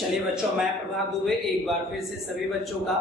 चलिए बच्चों, मैं प्रभात दुबे एक बार फिर से सभी बच्चों का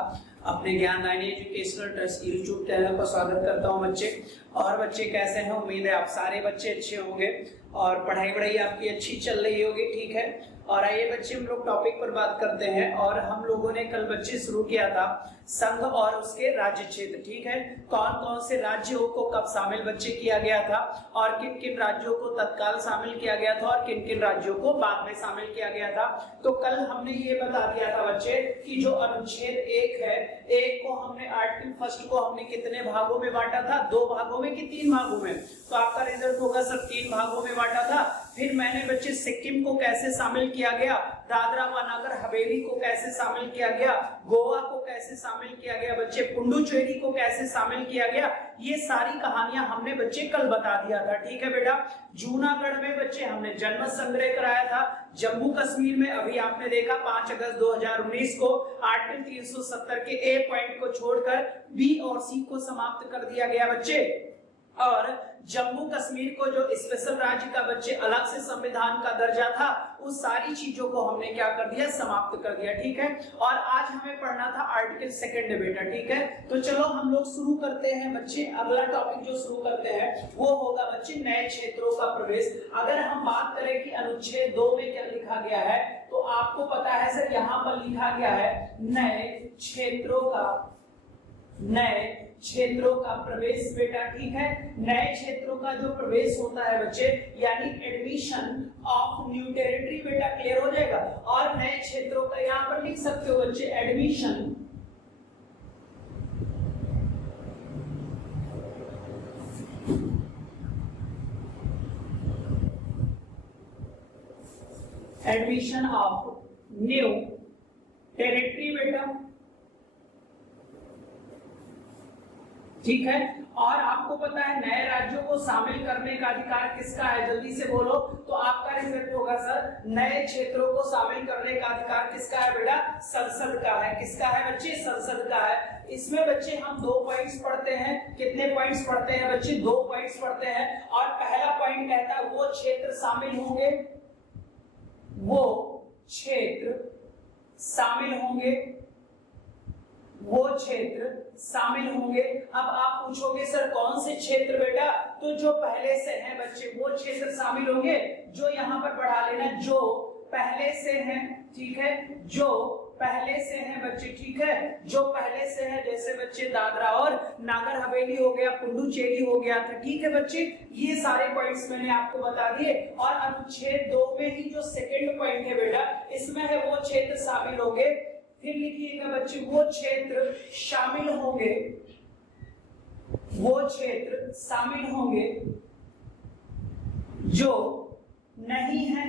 अपने ज्ञानदायिनी एजुकेशनल ट्रस्ट यूट्यूब चैनल पर स्वागत करता हूं बच्चे। और बच्चे कैसे हैं? उम्मीद है आप सारे बच्चे अच्छे होंगे और पढ़ाई वढ़ाई आपकी अच्छी चल रही होगी। ठीक है, और आइए बच्चे हम लोग टॉपिक पर बात करते हैं। और हम लोगों ने कल बच्चे शुरू किया था संघ और उसके राज्य क्षेत्र। ठीक है, कौन कौन से राज्यों को कब शामिल बच्चे किया गया था और किन किन राज्यों को तत्काल शामिल किया गया था और किन किन राज्यों को बाद में शामिल किया गया था। तो कल हमने ये बता दिया था बच्चे कि जो अनुच्छेद 1 है, एक को हमने आर्टिकल फर्स्ट को हमने कितने भागों में बांटा था? 2 भागों में कि 3 भागों में? तो आपका रिजल्ट होगा सर 3 भागों में बांटा था। फिर मैंने बच्चे सिक्किम को कैसे शामिल किया गया, दादरा व नगर हवेली को कैसे शामिल किया गया, गोवा को कैसे शामिल किया गया बच्चे, पुडुचेरी को कैसे शामिल किया गया, ये सारी कहानियां हमने बच्चे कल बता दिया था। ठीक है बेटा, जूनागढ़ में बच्चे हमने जन्म संग्रह कराया था। जम्मू कश्मीर में अभी आपने देखा 5 अगस्त 2019 को आर्टिकल 370 के ए पॉइंट को छोड़कर बी और सी को समाप्त कर दिया गया बच्चे। और जम्मू कश्मीर को जो स्पेशल राज्य का बच्चे अलग से संविधान का दर्जा था, उस सारी चीजों को हमने क्या कर दिया? समाप्त कर दिया। ठीक है, और आज हमें पढ़ना था आर्टिकल सेकंड बेटा। ठीक है, तो चलो हम लोग शुरू करते हैं बच्चे। अगला टॉपिक जो शुरू करते हैं वो होगा बच्चे नए क्षेत्रों का प्रवेश। अगर हम बात करें कि अनुच्छेद 2 में क्या लिखा गया है, तो आपको पता है सर यहाँ पर लिखा गया है नए क्षेत्रों का प्रवेश बेटा। ठीक है, नए क्षेत्रों का जो प्रवेश होता है बच्चे, यानी एडमिशन ऑफ न्यू टेरिटरी बेटा, क्लियर हो जाएगा। और नए क्षेत्रों का यहां पर लिख सकते हो बच्चे एडमिशन ऑफ न्यू टेरिटरी बेटा। ठीक है, और आपको पता है नए राज्यों को शामिल करने का अधिकार किसका है? जल्दी से बोलो। तो आपका रिजल्ट होगा सर नए क्षेत्रों को शामिल करने का अधिकार किसका है बेटा? संसद का है। किसका है बच्चे? संसद का है। इसमें बच्चे हम 2 पॉइंट्स पढ़ते हैं। कितने पॉइंट्स पढ़ते हैं बच्चे? 2 पॉइंट्स पढ़ते हैं। और पहला पॉइंट कहता है वो क्षेत्र शामिल होंगे, वो क्षेत्र शामिल होंगे। अब आप पूछोगे सर कौन से क्षेत्र बेटा? तो जो पहले से हैं बच्चे वो क्षेत्र शामिल होंगे। जो यहाँ पर पढ़ा लेना, जो पहले से हैं। ठीक है, जो पहले से हैं बच्चे। ठीक है, जो पहले से है, जैसे बच्चे दादरा और नागर हवेली हो गया, पुडुचेरी हो गया था। ठीक है बच्चे, ये सारे पॉइंट्स मैंने आपको बता दिए। और अनुच्छेद 2 में ही जो सेकंड पॉइंट है बेटा, इसमें है वो क्षेत्र शामिल होंगे। फिर लिखिएगा बच्चे वो क्षेत्र शामिल होंगे जो नहीं है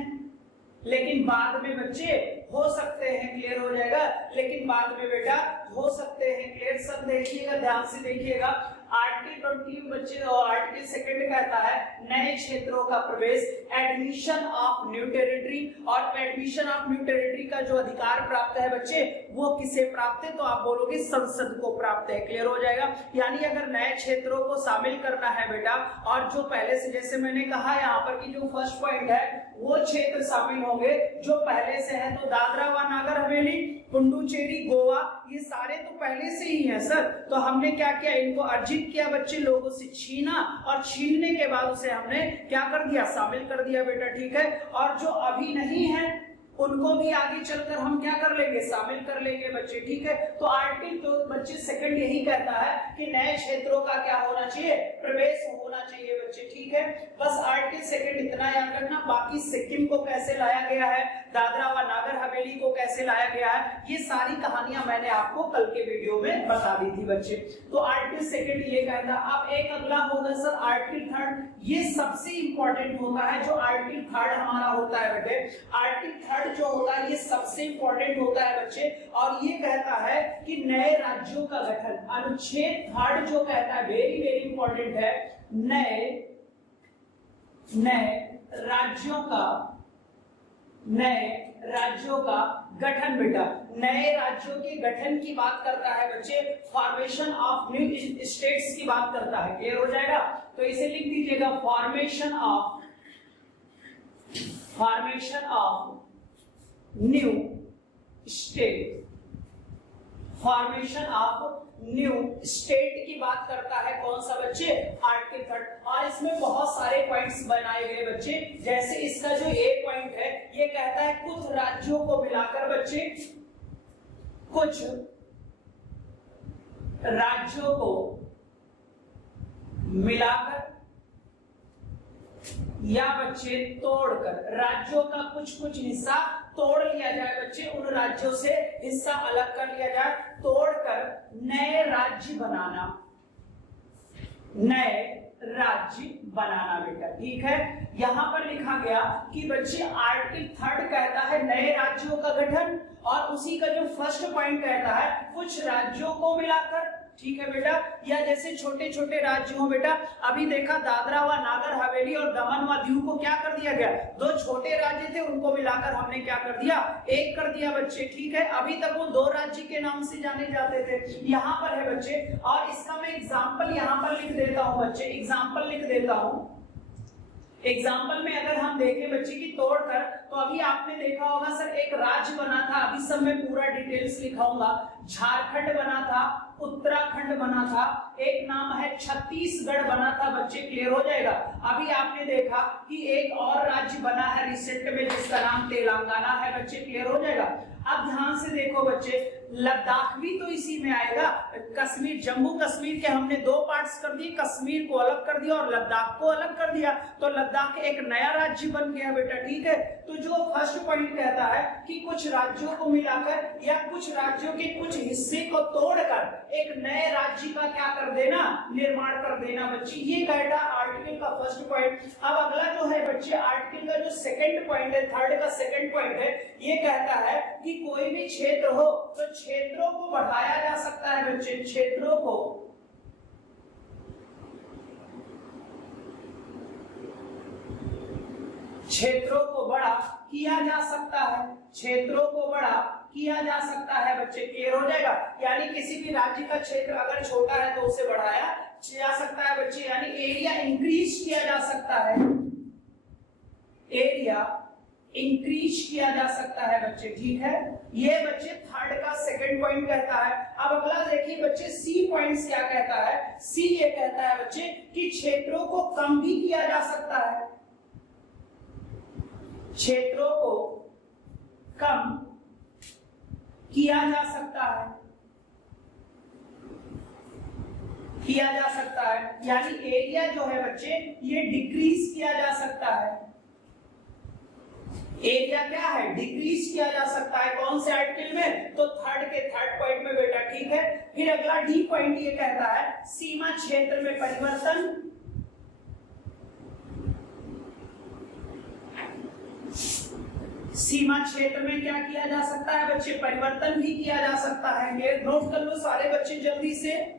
लेकिन बाद में बच्चे हो सकते हैं। क्लियर हो जाएगा, लेकिन बाद में बेटा हो सकते हैं। क्लियर सब देखिएगा, ध्यान से देखिएगा। आर्टिकल 20 बच्चे और आर्टिकल सेकंड कहता है नए क्षेत्रों का प्रवेश, एडमिशन ऑफ न्यू टेरिटरी। और एडमिशन ऑफ न्यू टेरिटरी का जो अधिकार प्राप्त है बच्चे, वो किसे प्राप्त है? तो आप बोलोगे संसद को प्राप्त है। क्लियर हो जाएगा, यानी अगर नए क्षेत्रों को शामिल करना है बेटा, और जो पहले से, जैसे मैंने कहा यहाँ पर कि जो फर्स्ट पॉइंट है वो क्षेत्र शामिल होंगे जो पहले से है। तो दादरा व नागर हवेली, पुडुचेरी, गोवा, ये सारे तो पहले से ही हैं सर। तो हमने क्या किया? इनको अर्जित किया बच्चे, लोगों से छीना, और छीनने के बाद उसे हमने क्या कर दिया? शामिल कर दिया बेटा। ठीक है, और जो अभी नहीं है उनको भी आगे चलकर हम क्या कर लेंगे? शामिल कर लेंगे बच्चे। ठीक है, तो आर्टिकल तो बच्चे सेकंड यही कहता है कि नए क्षेत्रों का क्या होना चाहिए? प्रवेश होना चाहिए बच्चे। ठीक है, बस आर्टिकल सेकंड इतना याद रखना। बाकी सिक्किम को कैसे लाया गया है, दादरा व नागर हवेली को कैसे लाया गया है, ये सारी कहानियां मैंने आपको कल के वीडियो में बता दी थी बच्चे। तो आर्टिकल सेकंड ये कहता है। अब एक अगला होगा सर आर्टिकल थर्ड। ये सबसे इंपॉर्टेंट होता है जो आर्टिकल थर्ड हमारा होता है बेटे। आर्टिकल थर्ड जो होता है ये सबसे इंपॉर्टेंट होता है बच्चे, और ये कहता है कि नए राज्यों का गठन। अनुच्छेद 3 जो कहता है, वेरी वेरी इंपॉर्टेंट है, नए राज्यों का गठन बेटा। नए राज्यों के गठन की बात करता है बच्चे, फॉर्मेशन ऑफ न्यू स्टेट्स की बात करता है। क्लियर हो जाएगा, तो इसे लिख दीजिएगा formation of new state, formation of new state की बात करता है कौन सा बच्चे, आर्टिकल 3। और इसमें बहुत सारे पॉइंट्स बनाए गए बच्चे, जैसे इसका जो ए पॉइंट है ये कहता है कुछ राज्यों को मिलाकर बच्चे, कुछ राज्यों को मिलाकर या बच्चे तोड़कर, राज्यों का कुछ कुछ हिस्सा तोड़ लिया जाए बच्चे, उन राज्यों से हिस्सा अलग कर लिया जाए, तोड़कर नए राज्य बनाना, नए राज्य बनाना बेटा, ठीक है। यहां पर लिखा गया कि बच्चे आर्टिकल 3 कहता है नए राज्यों का गठन, और उसी का जो फर्स्ट पॉइंट कहता है कुछ राज्यों को मिलाकर, ठीक है बेटा। या जैसे छोटे छोटे राज्य हो बेटा, अभी देखा दादरा व नागर हवेली और दमन व दीव को क्या कर दिया गया, दो छोटे राज्य थे उनको मिलाकर हमने क्या कर दिया, एक कर दिया बच्चे, ठीक है। अभी तक वो दो राज्य के नाम से जाने जाते थे, यहाँ पर है बच्चे। और इसका मैं एग्जाम्पल यहाँ पर लिख देता हूँ बच्चे, एग्जाम्पल लिख देता हूँ। एग्जाम्पल में अगर हम देखें बच्चे की तोड़कर, तो अभी आपने देखा होगा सर एक राज्य बना था, अभी सब मैं पूरा डिटेल्स लिखाऊंगा। झारखंड बना था, उत्तराखंड बना था, एक नाम है छत्तीसगढ़ बना था बच्चे, क्लियर हो जाएगा। अभी आपने देखा कि एक और राज्य बना है रिसेंट में जिसका नाम तेलंगाना है बच्चे, क्लियर हो जाएगा। अब ध्यान से देखो बच्चे, लद्दाख भी तो इसी में आएगा। कश्मीर, जम्मू कश्मीर के हमने दो पार्ट्स कर दिए, कश्मीर को अलग कर दिया और लद्दाख को अलग कर दिया, तो लद्दाख एक नया राज्य बन गया बेटा, ठीक है। तो जो फर्स्ट पॉइंट कहता है कि कुछ राज्यों को मिलाकर या कुछ राज्यों के कुछ हिस्से को तोड़कर एक नए राज्य का क्या कर देना, निर्माण कर देना बच्चे, ये कहता आर्टिकल का फर्स्ट पॉइंट। अब अगला जो है बच्चे आर्टिकल का जो सेकंड पॉइंट है, थर्ड का सेकंड पॉइंट है, ये कहता है कि कोई भी क्षेत्र हो तो क्षेत्रों को बढ़ाया जा सकता है बच्चे, क्षेत्रों को बड़ा किया जा सकता है, क्षेत्रों को बड़ा किया जा सकता है बच्चे, क्लियर हो जाएगा। यानी किसी भी राज्य का क्षेत्र अगर छोटा है तो उसे बढ़ाया जा सकता है बच्चे, यानी एरिया इंक्रीज किया जा सकता है, एरिया इंक्रीज किया जा सकता है बच्चे, ठीक है। ये बच्चे थर्ड का सेकंड पॉइंट कहता है। अब अगला देखिए बच्चे सी पॉइंट्स क्या कहता है, सी ये कहता है बच्चे कि क्षेत्रों को कम भी किया जा सकता है, क्षेत्रों को कम किया जा सकता है, किया जा सकता है, यानी एरिया जो है बच्चे ये डिक्रीज किया जा सकता है, एरिया क्या है डिक्रीज किया जा सकता है, कौन से आर्टिकल में, तो थर्ड के थर्ड पॉइंट में बेटा, ठीक है। फिर अगला डी पॉइंट ये कहता है सीमा क्षेत्र में परिवर्तन, सीमा क्षेत्र में क्या किया जा सकता है बच्चे, परिवर्तन भी किया जा सकता है। ये नोट कर लो सारे बच्चे जल्दी से।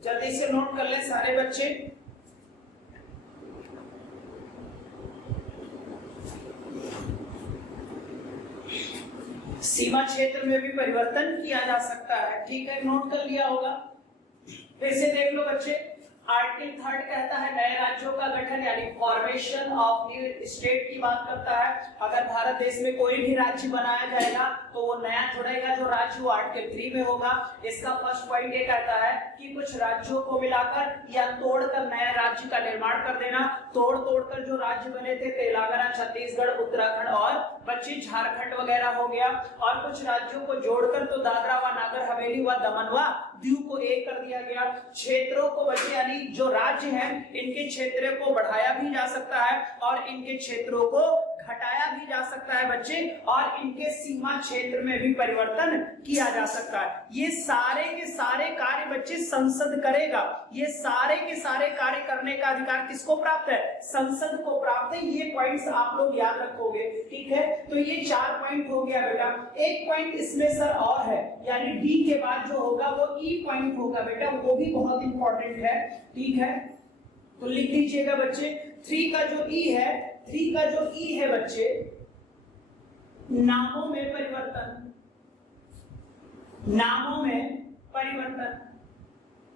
जल्दी से नोट कर ले सारे बच्चे। सीमा क्षेत्र में भी परिवर्तन किया जा सकता है, ठीक है, नोट कर लिया होगा। फिर से देख लो बच्चे, आर्टिकल थर्ड कहता है नए राज्यों का गठन यानी फॉर्मेशन ऑफ न्यू स्टेट की बात करता है। अगर भारत देश में कोई भी राज्य बनाया जाएगा तो वो नया जुड़ेगा जो राज्य वो आर्टिकल 3 में होगा। इसका फर्स्ट पॉइंट ये कहता है कि कुछ राज्यों को मिलाकर या तोड़कर नए राज्य का निर्माण कर देना। तोड़कर जो राज्य बने थे तेलंगाना, छत्तीसगढ़, उत्तराखंड और बच्चे झारखंड वगैरह हो गया, और कुछ राज्यों को जोड़कर तो दादरा व नागर हवेली व दमन व दीव को एक कर दिया गया। क्षेत्रों को बच्चे यानी जो राज्य हैं इनके क्षेत्र को बढ़ाया भी जा सकता है और इनके क्षेत्रों को घटाया भी जा सकता है बच्चे, और इनके सीमा क्षेत्र में भी परिवर्तन किया जा सकता है। ये सारे के सारे कार्य बच्चे संसद करेगा। ये सारे के सारे कार्य करने का अधिकार किसको प्राप्त है? संसद को प्राप्त है। ये पॉइंट्स आप लोग याद रखोगे, ठीक है। तो ये 4 पॉइंट हो गया बेटा। एक पॉइंट इसमें सर और है, यानी डी के बाद जो होगा वो ई पॉइंट होगा बेटा, वो भी बहुत इंपॉर्टेंट है, ठीक है। तो लिख दीजिएगा बच्चे, 3 का जो ई है, 3 का जो ई है बच्चे, नामों में परिवर्तन, नामों में परिवर्तन।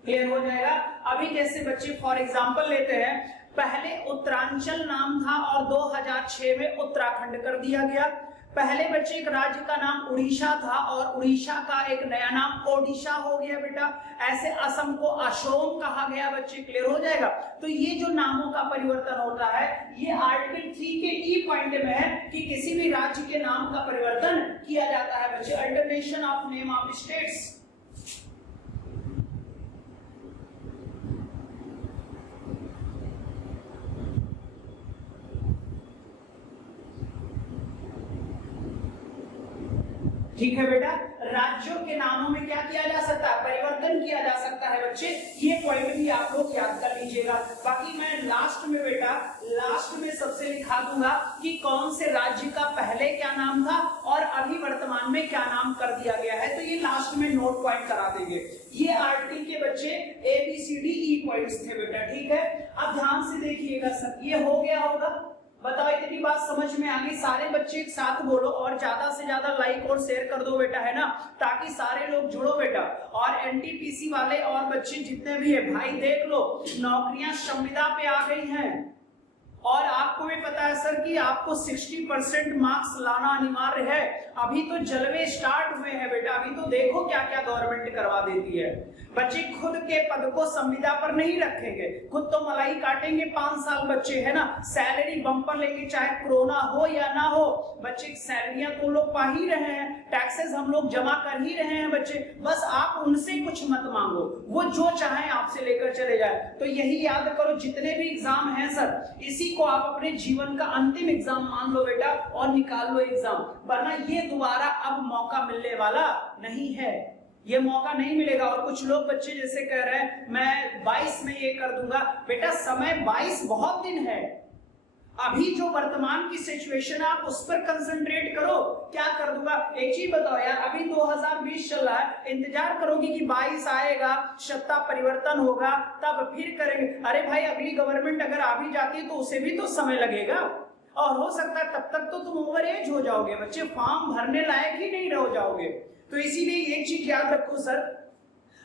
क्लियर हो जाएगा। अभी जैसे बच्चे फॉर एग्जांपल लेते हैं, पहले उत्तरांचल नाम था और 2006 में उत्तराखंड कर दिया गया। पहले बच्चे एक राज्य का नाम उड़ीसा था और उड़ीसा का एक नया नाम ओडिशा हो गया बेटा। ऐसे असम को असोम कहा गया बच्चे। क्लियर हो जाएगा। तो ये जो नामों का परिवर्तन होता है, ये आर्टिकल 3 के ई पॉइंट में है कि किसी भी राज्य के नाम का परिवर्तन किया जाता है बच्चे। Alternation of name of states. ठीक है बेटा। राज्यों के नामों में क्या किया जा सकता है? परिवर्तन किया जा सकता है बच्चे। ये पॉइंट भी आप लोग याद कर लीजिएगा। बाकी मैं लास्ट में बेटा, लास्ट में सबसे लिखा दूंगा कि कौन से राज्य का पहले क्या नाम था और अभी वर्तमान में क्या नाम कर दिया गया है। तो ये लास्ट में नोट पॉइंट करा देंगे। ये आर्टिकल के बच्चे ABCDE पॉइंट्स थे बेटा, ठीक है। अब ध्यान से देखिएगा सर, ये हो गया होगा। बताओ इतनी बात समझ में आ गई? सारे बच्चे एक साथ बोलो और ज्यादा से ज्यादा लाइक और शेयर कर दो बेटा, है ना, ताकि सारे लोग जुड़ो बेटा। और NTPC वाले और बच्चे जितने भी है भाई, देख लो नौकरियां संविदा पे आ गई हैं और आपको भी पता है सर कि आपको 60% मार्क्स लाना अनिवार्य है। अभी तो जलवे स्टार्ट हुए हैं बेटा। अभी तो देखो क्या क्या गवर्नमेंट करवा देती है। बच्चे खुद के पद को संविदा पर नहीं रखेंगे, खुद तो मलाई काटेंगे 5 साल बच्चे, है ना। सैलरी बम्पर लेंगे, चाहे कोरोना हो या ना हो। बच्चे सैलरियां तो लोग पा ही रहे हैं, टैक्सेस हम लोग जमा कर ही रहे हैं बच्चे। बस आप उनसे कुछ मत मांगो, वो जो चाहे आपसे लेकर चले जाए। तो यही याद करो, जितने भी एग्जाम हैं सर, इसी को आप अपने जीवन का अंतिम एग्जाम मान लो बेटा और निकाल लो एग्जाम, वरना ये दोबारा अब मौका मिलने वाला नहीं है। ये मौका नहीं मिलेगा। और कुछ लोग बच्चे जैसे कह रहे हैं मैं 22 में ये कर दूंगा। बेटा समय 22 बहुत दिन है। अभी जो वर्तमान की सिचुएशन है आप उस पर कंसंट्रेट करो। क्या कर दूंगा? एक चीज बताओ यार, अभी 2020 चल रहा है, इंतजार करोगे कि 22 आएगा, सत्ता परिवर्तन होगा, तब फिर करेंगे? अरे भाई, अगली गवर्नमेंट अगर आ भी जाती है तो उसे भी तो समय लगेगा और हो सकता है तब तक तो तुम ओवर एज हो जाओगे बच्चे, फॉर्म भरने लायक ही नहीं रह जाओगे। तो इसीलिए एक चीज याद रखो सर,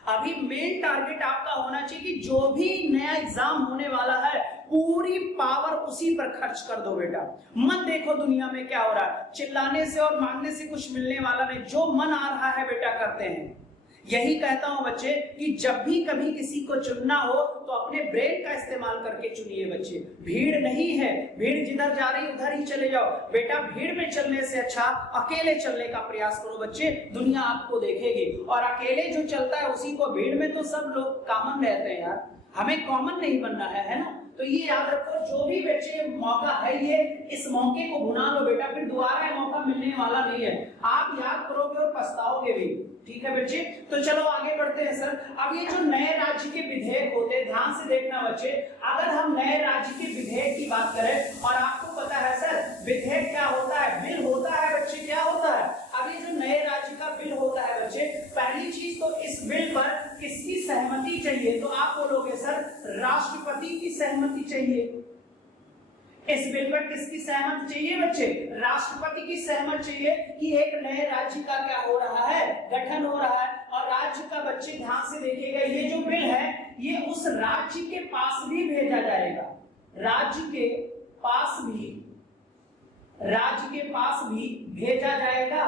अभी मेन टारगेट आपका होना चाहिए कि जो भी नया एग्जाम होने वाला है पूरी पावर उसी पर खर्च कर दो बेटा। मत देखो दुनिया में क्या हो रहा है, चिल्लाने से और मांगने से कुछ मिलने वाला नहीं। जो मन आ रहा है बेटा करते हैं। यही कहता हूं बच्चे कि जब भी कभी किसी को चुनना हो तो अपने ब्रेन का इस्तेमाल करके चुनिए बच्चे। भीड़ नहीं है, भीड़ जिधर जा रही उधर ही चले जाओ बेटा। भीड़ में चलने से अच्छा अकेले चलने का प्रयास करो बच्चे, दुनिया आपको देखेगी। और अकेले जो चलता है उसी को, भीड़ में तो सब लोग कॉमन रहते हैं यार, हमें कॉमन नहीं बनना है ना। तो ये याद रखो, जो भी बच्चे मौका है ये, इस मौके को भुना लो बेटा, फिर दोबारा ये मौका मिलने वाला नहीं है। आप याद करोगे और पछताओगे भी। ठीक है बच्चे, तो चलो आगे बढ़ते हैं सर। अब ये जो नए राज्य के विधेयक होते हैं, ध्यान से देखना बच्चे, अगर हम नए राज्य के विधेयक की बात करें, और आपको पता है सर विधेयक क्या होता है? बिल होता है बच्चे। क्या होता है? अब ये जो नए राज्य का बिल होता है बच्चे, पहली चीज तो इस बिल पर किसकी सहमति चाहिए? तो आप बोलोगे सर राष्ट्रपति की सहमति चाहिए। इस बिल पर किसकी सहमति चाहिए बच्चे? राष्ट्रपति की सहमति चाहिए कि एक नए राज्य का क्या हो रहा है? गठन हो रहा है। और राज्य का बच्चे ध्यान से देखिएगा, ये जो बिल है ये उस राज्य के पास भी भेजा जाएगा। राज्य के पास भी भेजा जाएगा।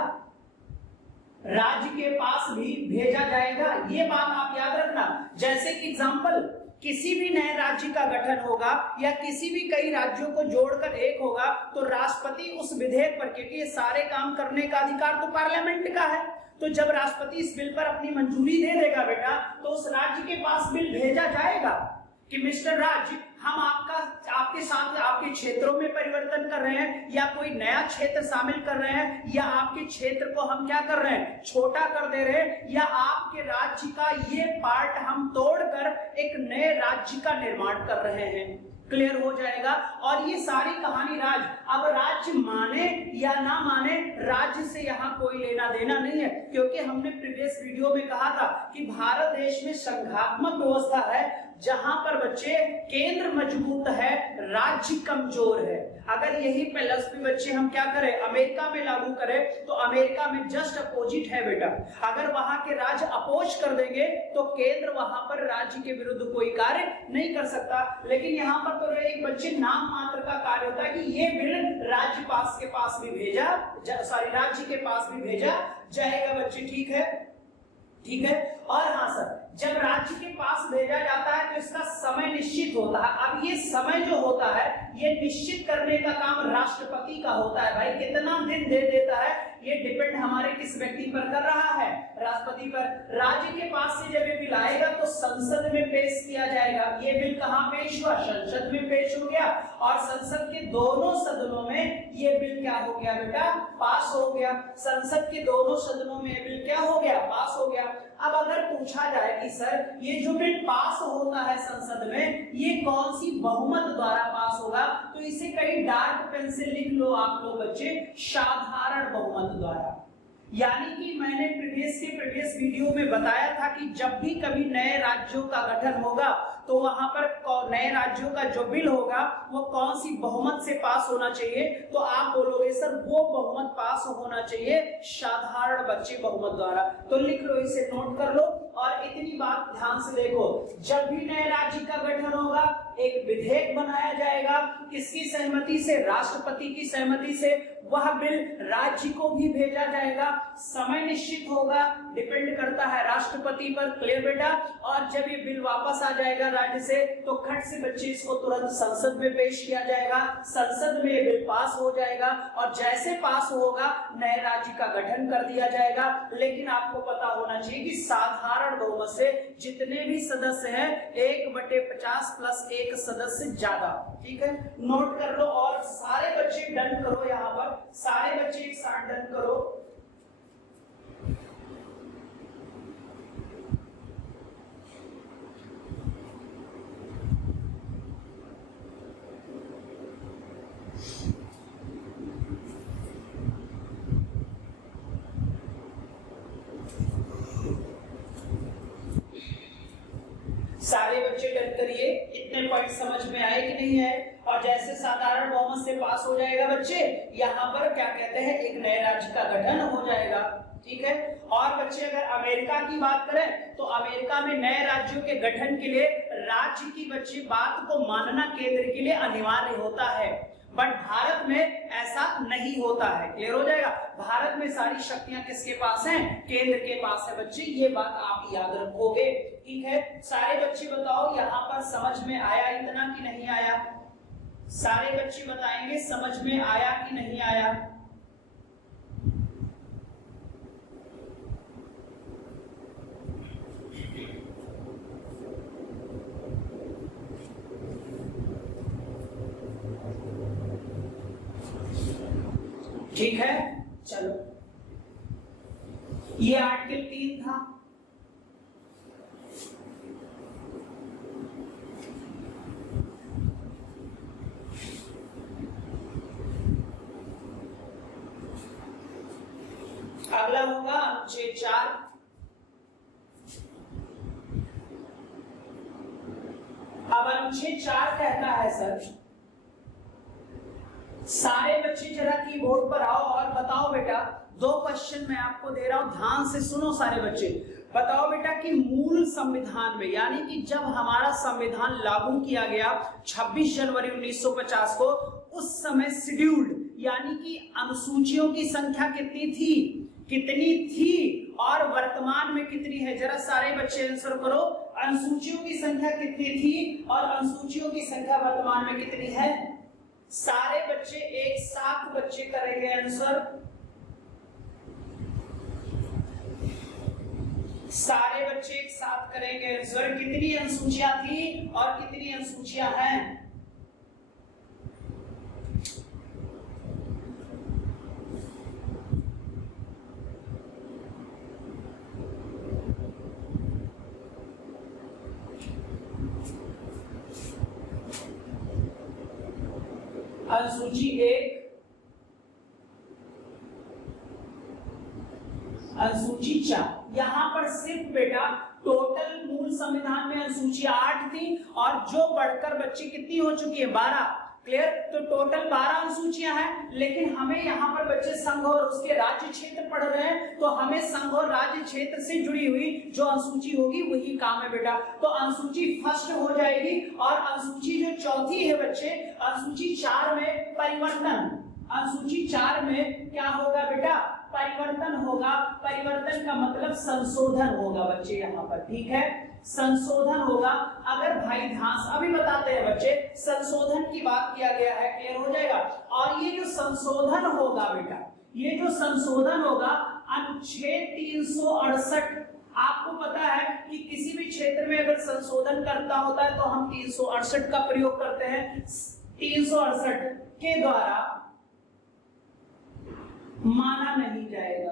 राज्य के पास भी भेजा जाएगा। ये बात आप याद रखना। जैसे कि एग्जांपल, किसी भी नए राज्य का गठन होगा या किसी भी कई राज्यों को जोड़कर एक होगा तो राष्ट्रपति उस विधेयक पर, क्योंकि ये सारे काम करने का अधिकार तो पार्लियामेंट का है, तो जब राष्ट्रपति इस बिल पर अपनी मंजूरी दे देगा बेटा तो उस राज्य के पास बिल भेजा जाएगा। कि मिस्टर राज, हम आपके साथ आपके क्षेत्रों में परिवर्तन कर रहे हैं या कोई नया क्षेत्र शामिल कर रहे हैं, या आपके क्षेत्र को हम क्या कर रहे हैं, छोटा कर दे रहे हैं, या आपके राज्य का ये पार्ट हम तोड़कर एक नए राज्य का निर्माण कर रहे हैं। क्लियर हो जाएगा। और ये सारी कहानी अब राज्य माने या ना माने, राज्य से यहाँ कोई लेना देना नहीं है, क्योंकि हमने प्रीवियस वीडियो में कहा था कि भारत देश में संघात्मक व्यवस्था है जहां पर बच्चे केंद्र मजबूत है, राज्य कमजोर है। अगर यही फिलॉसफी बच्चे हम क्या करें, अमेरिका में लागू करें, तो अमेरिका में जस्ट अपोजिट है बेटा। अगर वहां के राज्य अपोज कर देंगे तो केंद्र वहां पर राज्य के विरुद्ध कोई कार्य नहीं कर सकता। लेकिन यहाँ पर तो एक बच्चे नाम मात्र का कार्य होता है कि ये बिल राज्य के पास भी भेजा जाएगा बच्चे। ठीक है, ठीक है। और हाँ सर, जब राज्य के पास भेजा जाता है तो इसका समय निश्चित होता है। अब ये समय जो होता है ये निश्चित करने का काम राष्ट्रपति का होता है। भाई कितना दिन दे देता है ये डिपेंड हमारे किस व्यक्ति पर कर रहा है, राष्ट्रपति पर। राज्य के पास से जब ये बिल आएगा तो संसद में पेश किया जाएगा। ये बिल कहाँ पेश हुआ, संसद में पेश हो गया, और संसद के दोनों सदनों में ये बिल क्या हो गया बेटा, पास हो गया। संसद के दोनों सदनों में बिल क्या हो गया, पास हो गया। अब अगर पूछा जाए कि सर ये जो बिल पास होता है संसद में, ये कौन सी बहुमत द्वारा पास होगा, तो इसे कहीं डार्क पेन से लिख लो आप लोग बच्चे, साधारण बहुमत द्वारा। यानी कि मैंने प्रीवियस वीडियो में बताया था कि जब भी कभी नए राज्यों का गठन होगा तो वहां पर नए राज्यों का जो बिल होगा वो कौन सी बहुमत से पास होना चाहिए, तो आप बोलोगे सर वो बहुमत पास होना चाहिए साधारण बच्चे बहुमत द्वारा। तो लिख लो, इसे नोट कर लो। और इतनी बात ध्यान से देखो, जब भी नए राज्य का गठन होगा एक विधेयक बनाया जाएगा, किसकी सहमति से, राष्ट्रपति की सहमति से। वह बिल राज्य को भी भेजा जाएगा, समय निश्चित होगा, डिपेंड करता है राष्ट्रपति पर। क्लियर बेटा। और जब ये बिल वापस आ जाएगा राज्य से तो खट से बच्चे इसको तुरंत संसद में पेश किया जाएगा, संसद में ये बिल पास हो जाएगा, और जैसे पास होगा नए राज्य का गठन कर दिया जाएगा। लेकिन आपको पता होना चाहिए कि साधारण बहुमत से जितने भी सदस्य हैं 1/50 प्लस 1 सदस्य ज्यादा। ठीक है, नोट कर लो। और सारे बच्चे डन करो, यहाँ पर सारे बच्चे एक साथ डन करो। सारे बच्चे डन करिए। इतने पॉइंट समझ में आए कि नहीं है। और जैसे साधारण बहुमत से पास हो जाएगा बच्चे, यहाँ पर क्या कहते हैं, एक नए राज्य का गठन हो जाएगा। ठीक है। और बच्चे अगर अमेरिका की बात करें तो अमेरिका में नए राज्यों के गठन के लिए राज्य की बच्चे बात को मानना केंद्र के लिए अनिवार्य होता है, बट भारत में ऐसा नहीं होता है। क्लियर हो जाएगा। भारत में सारी शक्तियां किसके पास हैं, केंद्र के पास है बच्चे, ये बात आप याद रखोगे। ठीक है। सारे बच्चे बताओ यहाँ पर समझ में आया इतना कि नहीं आया। सारे बच्चे बताएंगे समझ में आया कि नहीं आया। ठीक है, चलो ये आर्टिकल 3 था। अगला होगा अनुच्छेद 4। अब अनुच्छेद 4 कहता है सर, सारे बच्चे जरा कीबोर्ड पर आओ और बताओ बेटा, 2 क्वेश्चन मैं आपको दे रहा हूं, ध्यान से सुनो सारे बच्चे। बताओ बेटा कि मूल संविधान में, यानी कि जब हमारा संविधान लागू किया गया 26 जनवरी 1950 को, उस समय शेड्यूल्ड यानी कि अनुसूचियों की संख्या कितनी थी और वर्तमान में कितनी है। जरा सारे बच्चे आंसर करो, अनुसूचियों की संख्या कितनी थी और अनुसूचियों की संख्या वर्तमान में कितनी है। सारे बच्चे एक साथ बच्चे करेंगे आंसर। सारे बच्चे एक साथ करेंगे आंसर। कितनी अनुसूचियां थी और कितनी अनुसूचियां हैं? अनुसूची 1, अनुसूची 4। यहां पर सिर्फ बेटा टोटल मूल संविधान में अनुसूचियां 8 थी और जो बढ़कर बच्चे कितनी हो चुकी है 12। क्लियर? तो टोटल 12 अनुसूचियां हैं, लेकिन हमें यहाँ पर बच्चे संघ और उसके राज्य क्षेत्र पढ़ रहे हैं, तो हमें संघ और राज्य क्षेत्र से जुड़ी हुई जो अनुसूची होगी वही काम है बेटा। तो अनुसूची फर्स्ट हो जाएगी और अनुसूची जो चौथी है बच्चे, अनुसूची 4 में परिवर्तन। अनुसूची 4 में क्या होगा बेटा? परिवर्तन होगा। परिवर्तन का मतलब संशोधन होगा बच्चे यहाँ पर, ठीक है, संशोधन होगा। अगर भाई ध्यान से अभी बताते हैं बच्चे, संशोधन की बात किया गया है, क्लियर हो जाएगा। और ये जो संशोधन होगा बेटा, ये जो संशोधन होगा अनुच्छेद 368, आपको पता है कि किसी भी क्षेत्र में अगर संशोधन करना होता है तो हम 368 का प्रयोग करते हैं। 368 के द्वारा माना नहीं जाएगा,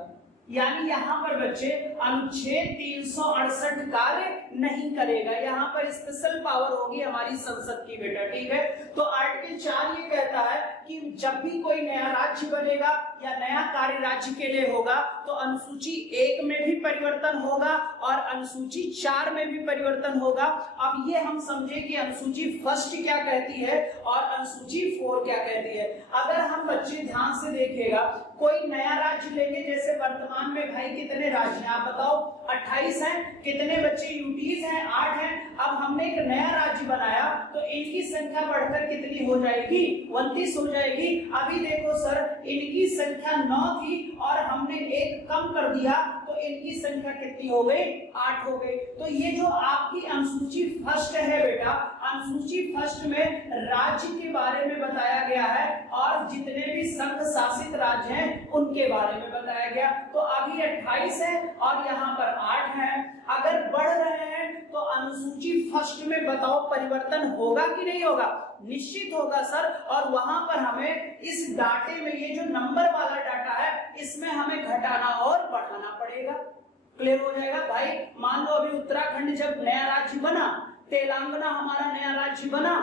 यानी यहाँ पर बच्चे अनुच्छेद 368 कार्य नहीं करेगा। यहाँ पर स्पेशल पावर होगी हमारी संसद की बेटा, ठीक है। तो आर्टिकल 4 ये कहता है कि जब भी कोई नया राज्य बनेगा या नया कार्य राज्य के लिए होगा तो अनुसूची 1 में भी परिवर्तन होगा और अनुसूची 4 में भी परिवर्तन होगा। अब ये हम समझे कि अनुसूची फर्स्ट क्या कहती है और अनुसूची 4 क्या कहती है। अगर हम बच्चे ध्यान से देखेगा, कोई नया राज्य लेंगे, जैसे वर्तमान में भाई कितने राज्य हैं आप बताओ? 28 हैं। कितने बच्चे यूटीज हैं? 8 हैं। अब हमने एक नया राज्य बनाया तो इनकी संख्या बढ़कर कितनी हो जाएगी? 29 हो जाएगी। अभी देखो सर, इनकी संख्या 9 थी और हमने एक कम कर दिया तो इनकी संख्या कितनी हो गई? 8 हो गई। तो ये जो आपकी अनुसूची फर्स्ट है बेटा, अनुसूची फर्स्ट में राज्य के बारे में बताया गया है और जितने भी संघ शासित राज्य हैं उनके बारे में बताया गया। तो अभी 28 है और यहाँ पर 8 है। अगर बढ़ रहे हैं तो अनुसूची फर्स्ट में बताओ परिवर्तन होगा कि नहीं होगा? निश्चित होगा सर। और वहां पर हमें इस डाटे में, ये जो नंबर वाला डाटा है, इसमें हमें घटाना और बढ़ाना पड़ेगा। क्लियर हो जाएगा भाई? मान लो अभी उत्तराखंड जब नया राज्य बना, तेलंगाना हमारा नया राज्य बना,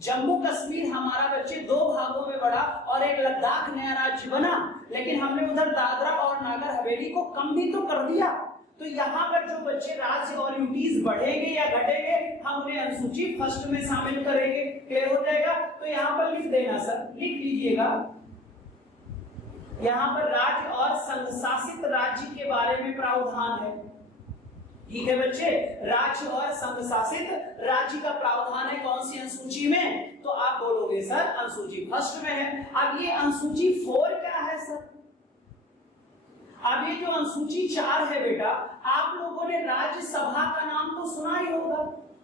जम्मू कश्मीर हमारा बच्चे 2 भागों में बढ़ा और एक लद्दाख नया राज्य बना, लेकिन हमने उधर दादरा और नागर हवेली को कम भी तो कर दिया। तो यहाँ पर जो बच्चे राज्य और यूटीज बढ़ेंगे या घटेंगे, हम उन्हें अनुसूची फर्स्ट में शामिल करेंगे। क्लियर हो जाएगा? तो यहाँ पर लिख देना सर, लिख लीजिएगा। यहाँ पर राज्य और संघ शासित राज्य के बारे में प्रावधान है, ठीक है बच्चे। राज्य और संघ शासित राज्य का प्रावधान है कौन सी अनुसूची में? तो आप बोलोगे सर अनुसूची फर्स्ट में है। अब ये अनुसूची 4 क्या है सर? अब ये जो अनुसूची 4 है बेटा, आप लोगों ने राज्यसभा का नाम तो सुना ही होगा।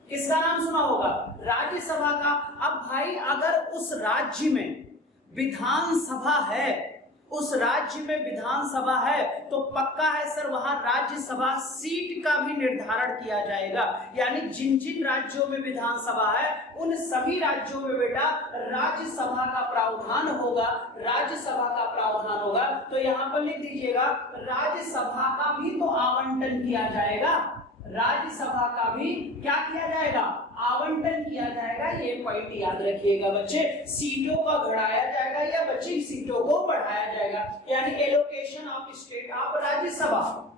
किसका नाम सुना होगा? राज्यसभा का। अब भाई अगर उस राज्य में विधानसभा है, उस राज्य में विधानसभा है, तो पक्का है सर वहां राज्यसभा सीट का भी निर्धारण किया जाएगा। यानी जिन जिन राज्यों में विधानसभा है उन सभी राज्यों में बेटा राज्यसभा का प्रावधान होगा, राज्यसभा का प्रावधान होगा। तो यहाँ पर लिख दीजिएगा राज्यसभा का भी तो आवंटन किया जाएगा, राज्यसभा का भी क्या किया जाएगा? आवंटन किया जाएगा। ये पॉइंट याद रखिएगा बच्चे। सीटों का बढ़ाया जाएगा या बच्चे सीटों को बढ़ाया जाएगा, यानी allocation of state of Rajya Sabha.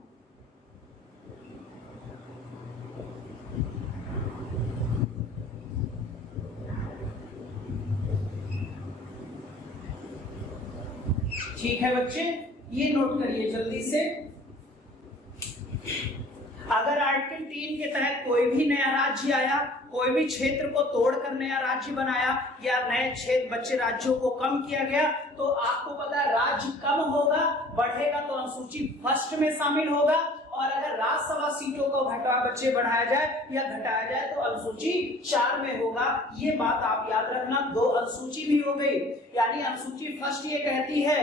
ठीक है बच्चे, ये नोट करिए जल्दी से। अगर आर्टिकल 3 के तहत कोई भी नया राज्य आया, कोई भी क्षेत्र को तोड़कर नया राज्य बनाया या नए क्षेत्र बच्चे राज्यों को कम किया गया, तो आपको पता है राज्य कम होगा, बढ़ेगा तो अनुसूची फर्स्ट में शामिल होगा। और अगर राज्यसभा सीटों को बच्चे बढ़ाया जाए या घटाया जाए तो अनुसूची 4 में होगा। ये बात आप याद रखना। 2 अनुसूची भी हो गई, यानी अनुसूची फर्स्ट ये कहती है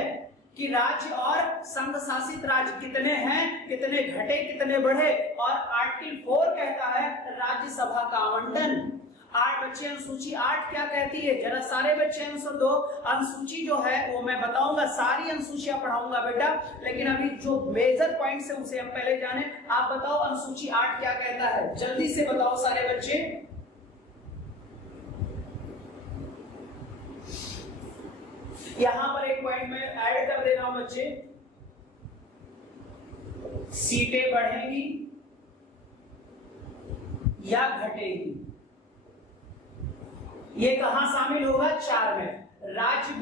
कि राज्य और संघ शासित राज्य कितने हैं, कितने घटे, कितने बढ़े। और आर्टिकल 4 कहता है राज्यसभा का आवंटन। 8 बच्चे अनुसूची 8 क्या कहती है, जरा सारे बच्चे आंसर दो। अनुसूची जो है वो मैं बताऊंगा, सारी अनुसूचियां पढ़ाऊंगा बेटा, लेकिन अभी जो मेजर पॉइंट्स है उसे हम पहले जाने। आप बताओ अनुसूची 8 क्या कहता है, जल्दी से बताओ सारे बच्चे। यहां पर एक पॉइंट में ऐड कर दे रहा हूं बच्चे, सीटें बढ़ेंगी या घटेगी, ये कहां शामिल होगा, 4 में। राज्य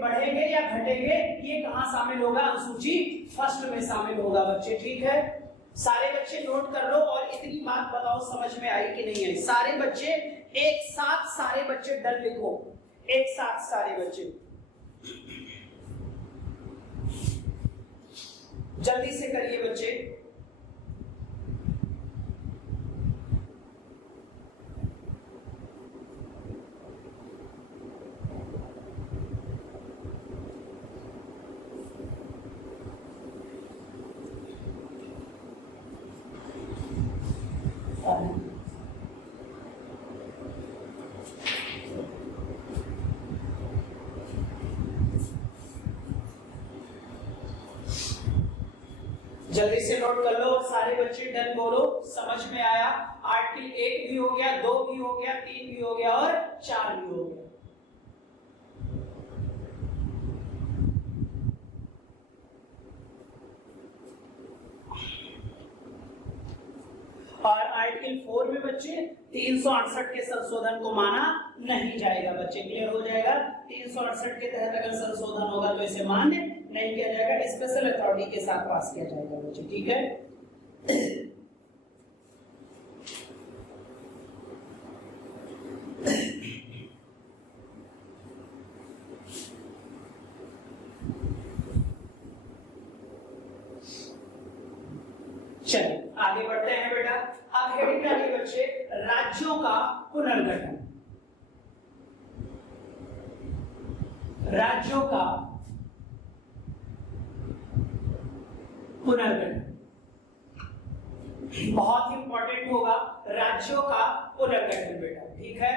बढ़ेंगे या घटेंगे, ये कहां शामिल होगा, अनुसूची फर्स्ट में शामिल होगा बच्चे, ठीक है। सारे बच्चे नोट कर लो और इतनी बात बताओ समझ में आई कि नहीं आई। सारे बच्चे एक साथ, सारे बच्चे डन लिखो, एक साथ सारे बच्चे जल्दी से करिए बच्चे। जल्दी से नोट कर लो सारे बच्चे, डन बोलो, समझ में आया। आर्टिकल 1 भी हो गया, 2 भी हो गया, 3 भी हो गया और 4 भी हो गया। और आर्टिकल 4 में बच्चे 368 के संशोधन को माना नहीं जाएगा बच्चे, क्लियर हो जाएगा। 368 के तहत अगर संशोधन होगा तो इसे मान्य नहीं किया जाएगा, स्पेशल अथॉरिटी के साथ पास किया जाएगा बच्चे, ठीक है। चलिए आगे बढ़ते हैं बेटा। अब हेडिंग डालिए बच्चे, राज्यों का पुनर्गठन। राज्यों का पुनर्गठन बहुत इंपॉर्टेंट होगा, राज्यों का पुनर्गठन बेटा, ठीक है।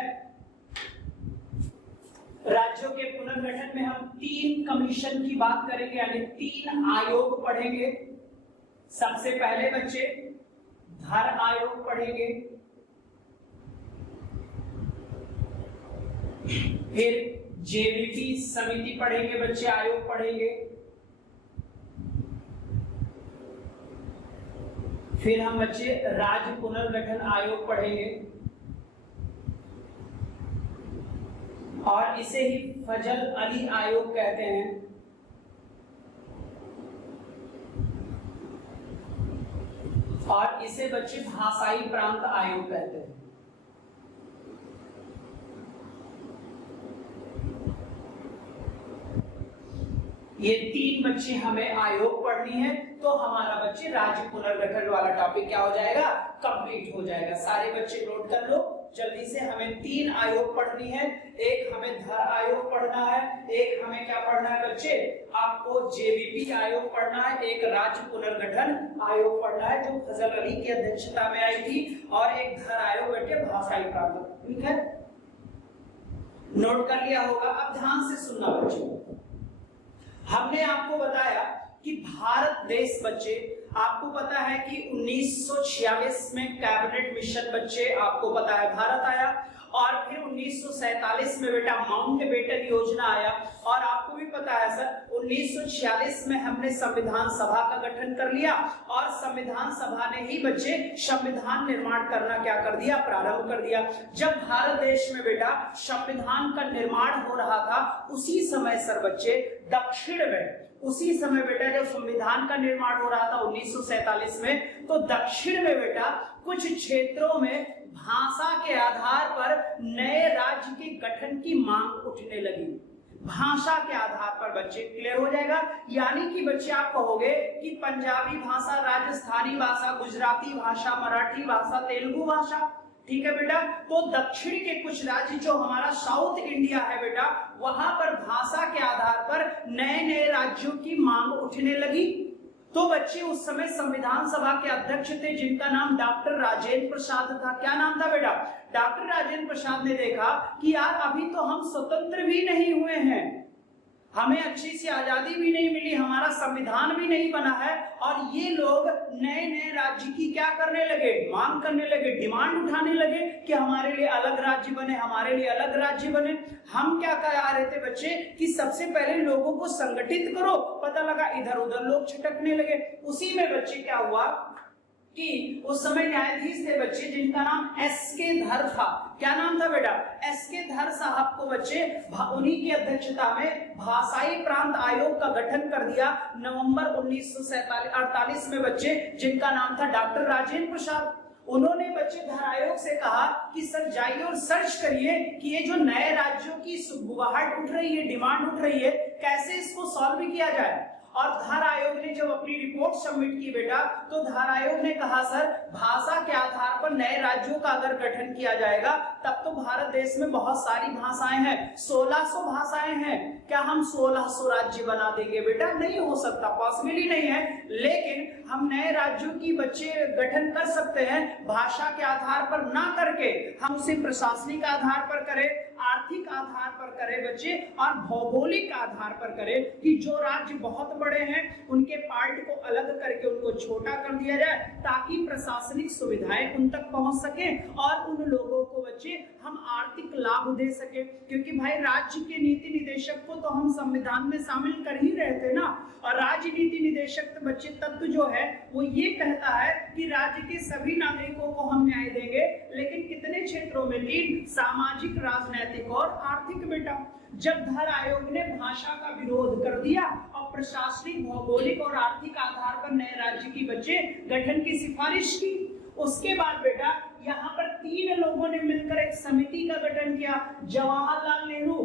राज्यों के पुनर्गठन में हम 3 कमीशन की बात करेंगे, यानी 3 आयोग पढ़ेंगे। सबसे पहले बच्चे धर आयोग पढ़ेंगे, फिर जेबीटी समिति पढ़ेंगे बच्चे, आयोग पढ़ेंगे, फिर हम बच्चे राज्य पुनर्गठन आयोग पढ़ेंगे और इसे ही फजल अली आयोग कहते हैं। और इसे बच्चे भाषाई प्रांत आयोग कहते हैं। ये 3 बच्चे हमें आयोग पढ़नी है, तो हमारा बच्चे राज्य पुनर्गठन वाला टॉपिक क्या हो जाएगा, कंप्लीट हो जाएगा। सारे बच्चे नोट कर लो जल्दी से। हमें 3 आयोग पढ़नी है, एक हमें धर आयोग पढ़ना है, एक हमें क्या पढ़ना है बच्चे, आपको जेबीपी आयोग पढ़ना है, एक राज्य पुनर्गठन आयोग पढ़ना है जो फजल अली की अध्यक्षता में आई थी, और एक धर आयोग बेटे भाषाई प्रांत, ठीक है। नोट कर लिया होगा। अब ध्यान से सुनना बच्चों, हमने आपको बताया कि भारत देश बच्चे, आपको पता है कि 1946 में कैबिनेट मिशन बच्चे आपको पता है भारत आया, और फिर 1947 में बेटा माउंटबेटन योजना आया, और आपको भी पता है सर 1946 में हमने संविधान सभा का गठन कर लिया, और संविधान सभा ने ही बच्चे संविधान निर्माण करना क्या कर दिया, प्रारंभ कर दिया। जब भारत देश में बेटा संविधान का निर्माण हो रहा था, उसी समय सर बच्चे दक्षिण में, उसी समय बेटा जब संविधान का निर्माण हो रहा था 1947 में, तो दक्षिण में बेटा कुछ क्षेत्रों में भाषा के आधार पर नए राज्य के गठन की मांग उठने लगी। भाषा के आधार पर बच्चे, क्लियर हो जाएगा। यानी कि बच्चे आप कहोगे कि पंजाबी भाषा, राजस्थानी भाषा, गुजराती भाषा, मराठी भाषा, तेलुगु भाषा, ठीक है बेटा। तो दक्षिण के कुछ राज्य जो हमारा साउथ इंडिया है बेटा, वहां पर भाषा के आधार पर नए नए राज्यों की मांग उठने लगी। तो बच्चे उस समय संविधान सभा के अध्यक्ष थे जिनका नाम डॉक्टर राजेंद्र प्रसाद था। क्या नाम था बेटा? डॉक्टर राजेंद्र प्रसाद ने देखा कि यार अभी तो हम स्वतंत्र भी नहीं हुए हैं, हमें अच्छी सी आजादी भी नहीं मिली, हमारा संविधान भी नहीं बना है, और ये लोग नए नए राज्य की क्या करने लगे? मांग करने लगे, डिमांड उठाने लगे कि हमारे लिए अलग राज्य बने, हमारे लिए अलग राज्य बने। हम क्या कह रहे थे बच्चे कि सबसे पहले लोगों को संगठित करो, पता लगा इधर उधर लोग छिटकने लगे। उसी में बच्चे क्या हुआ कि उस समय न्यायाधीश थे बच्चे जिनका नाम एस.के. धर था। क्या नाम था बेटा? एस.के. धर साहब को बच्चे उन्हीं की अध्यक्षता में भाषाई प्रांत आयोग का गठन कर दिया नवंबर 1948 में बच्चे, जिनका नाम था डॉक्टर राजेंद्र प्रसाद। उन्होंने बच्चे धर आयोग से कहा कि सर जाइए और सर्च करिए कि ये जो नए राज्यों की गुहाहट उठ रही है, डिमांड उठ रही है, कैसे इसको सॉल्व किया जाए। और धर आयोग ने जब अपनी रिपोर्ट सबमिट की बेटा, तो धर आयोग ने कहा सर भाषा के आधार पर नए राज्यों का अगर गठन किया जाएगा तब तो भारत देश में बहुत सारी भाषाएं हैं, 1600 भाषाएं हैं, क्या हम 1600 राज्य बना देंगे बेटा? नहीं हो सकता, पॉसिबल ही नहीं है। लेकिन हम नए राज्यों की बच्चे गठन कर सकते हैं भाषा के आधार पर ना करके, हम उसे प्रशासनिक आधार पर करें, आर्थिक आधार पर करें बच्चे, और भौगोलिक आधार पर करें कि जो राज्य बहुत बड़े हैं उनके पार्ट को अलग करके उनको छोटा कर दिया जाए ताकि प्रशासनिक सुविधाएं उन तक पहुंच सके और उन लोगों को बच्चे हम आर्थिक लाभ दे सके। क्योंकि भाई राज्य के नीति निदेशक को तो हम संविधान में शामिल कर ही रहे थे ना, और राज्य नीति निदेशक बच्चे तत्व जो है वो ये कहता है कि राज्य के सभी नागरिकों को हम न्याय देंगे, लेकिन कितने क्षेत्रों में? 3, सामाजिक, राजनैतिक और आर्थिक बेटा। जब धर आयोग ने भाषा का विरोध कर दिया और प्रशासनिक, भौगोलिक और आर्थिक आधार पर नए राज्य की बच्चे गठन की सिफारिश की, उसके बाद बेटा यहाँ पर 3 लोगों ने मिलकर एक समिति का गठन किया। जवाहरलाल नेहरू,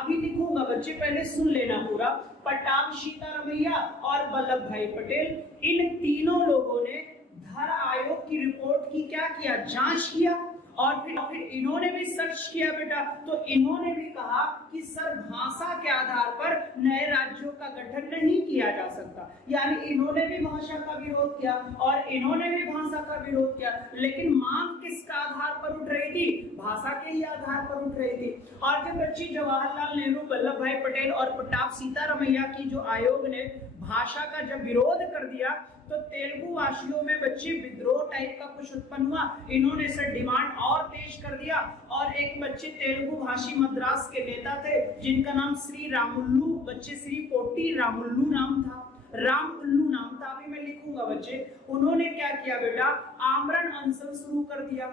अभी लिखूंगा बच्चे, पहले सुन लेना पूरा, पट्टाभ सीतारमैया और वल्लभ भाई पटेल, इन तीनों लोगों ने धर आयोग की रिपोर्ट की क्या किया? जांच किया। और फिर इन्होंने भी सर्च किया बेटा, तो इन्होंने भी कहा कि सर भाषा के आधार पर नए राज्यों का गठन नहीं किया जा सकता। यानी इन्होंने भी भाषा का विरोध किया और इन्होंने भी भाषा का विरोध किया, लेकिन मांग किसका आधार पर उठ रही थी? भाषा के ही आधार पर उठ रही थी। और जब बच्ची जवाहरलाल नेहरू, वल्लभ भाई पटेल और पट्टाभ सीतारमैया की जो आयोग ने भाषा का जब विरोध कर दिया, तो तेलुगु वासियों में बच्चे विद्रोह टाइप का कुछ उत्पन्न हुआ। इन्होंने सर डिमांड और तेज कर दिया, और एक बच्चे तेलुगु भाषी मद्रास के नेता थे जिनका नाम श्री रामुल्लू, बच्चे श्री पोट्टी रामुल्लू नाम था, रामुल्लू नाम था, अभी मैं लिखूंगा बच्चे। उन्होंने क्या किया बेटा? आमरण अनशन शुरू कर दिया।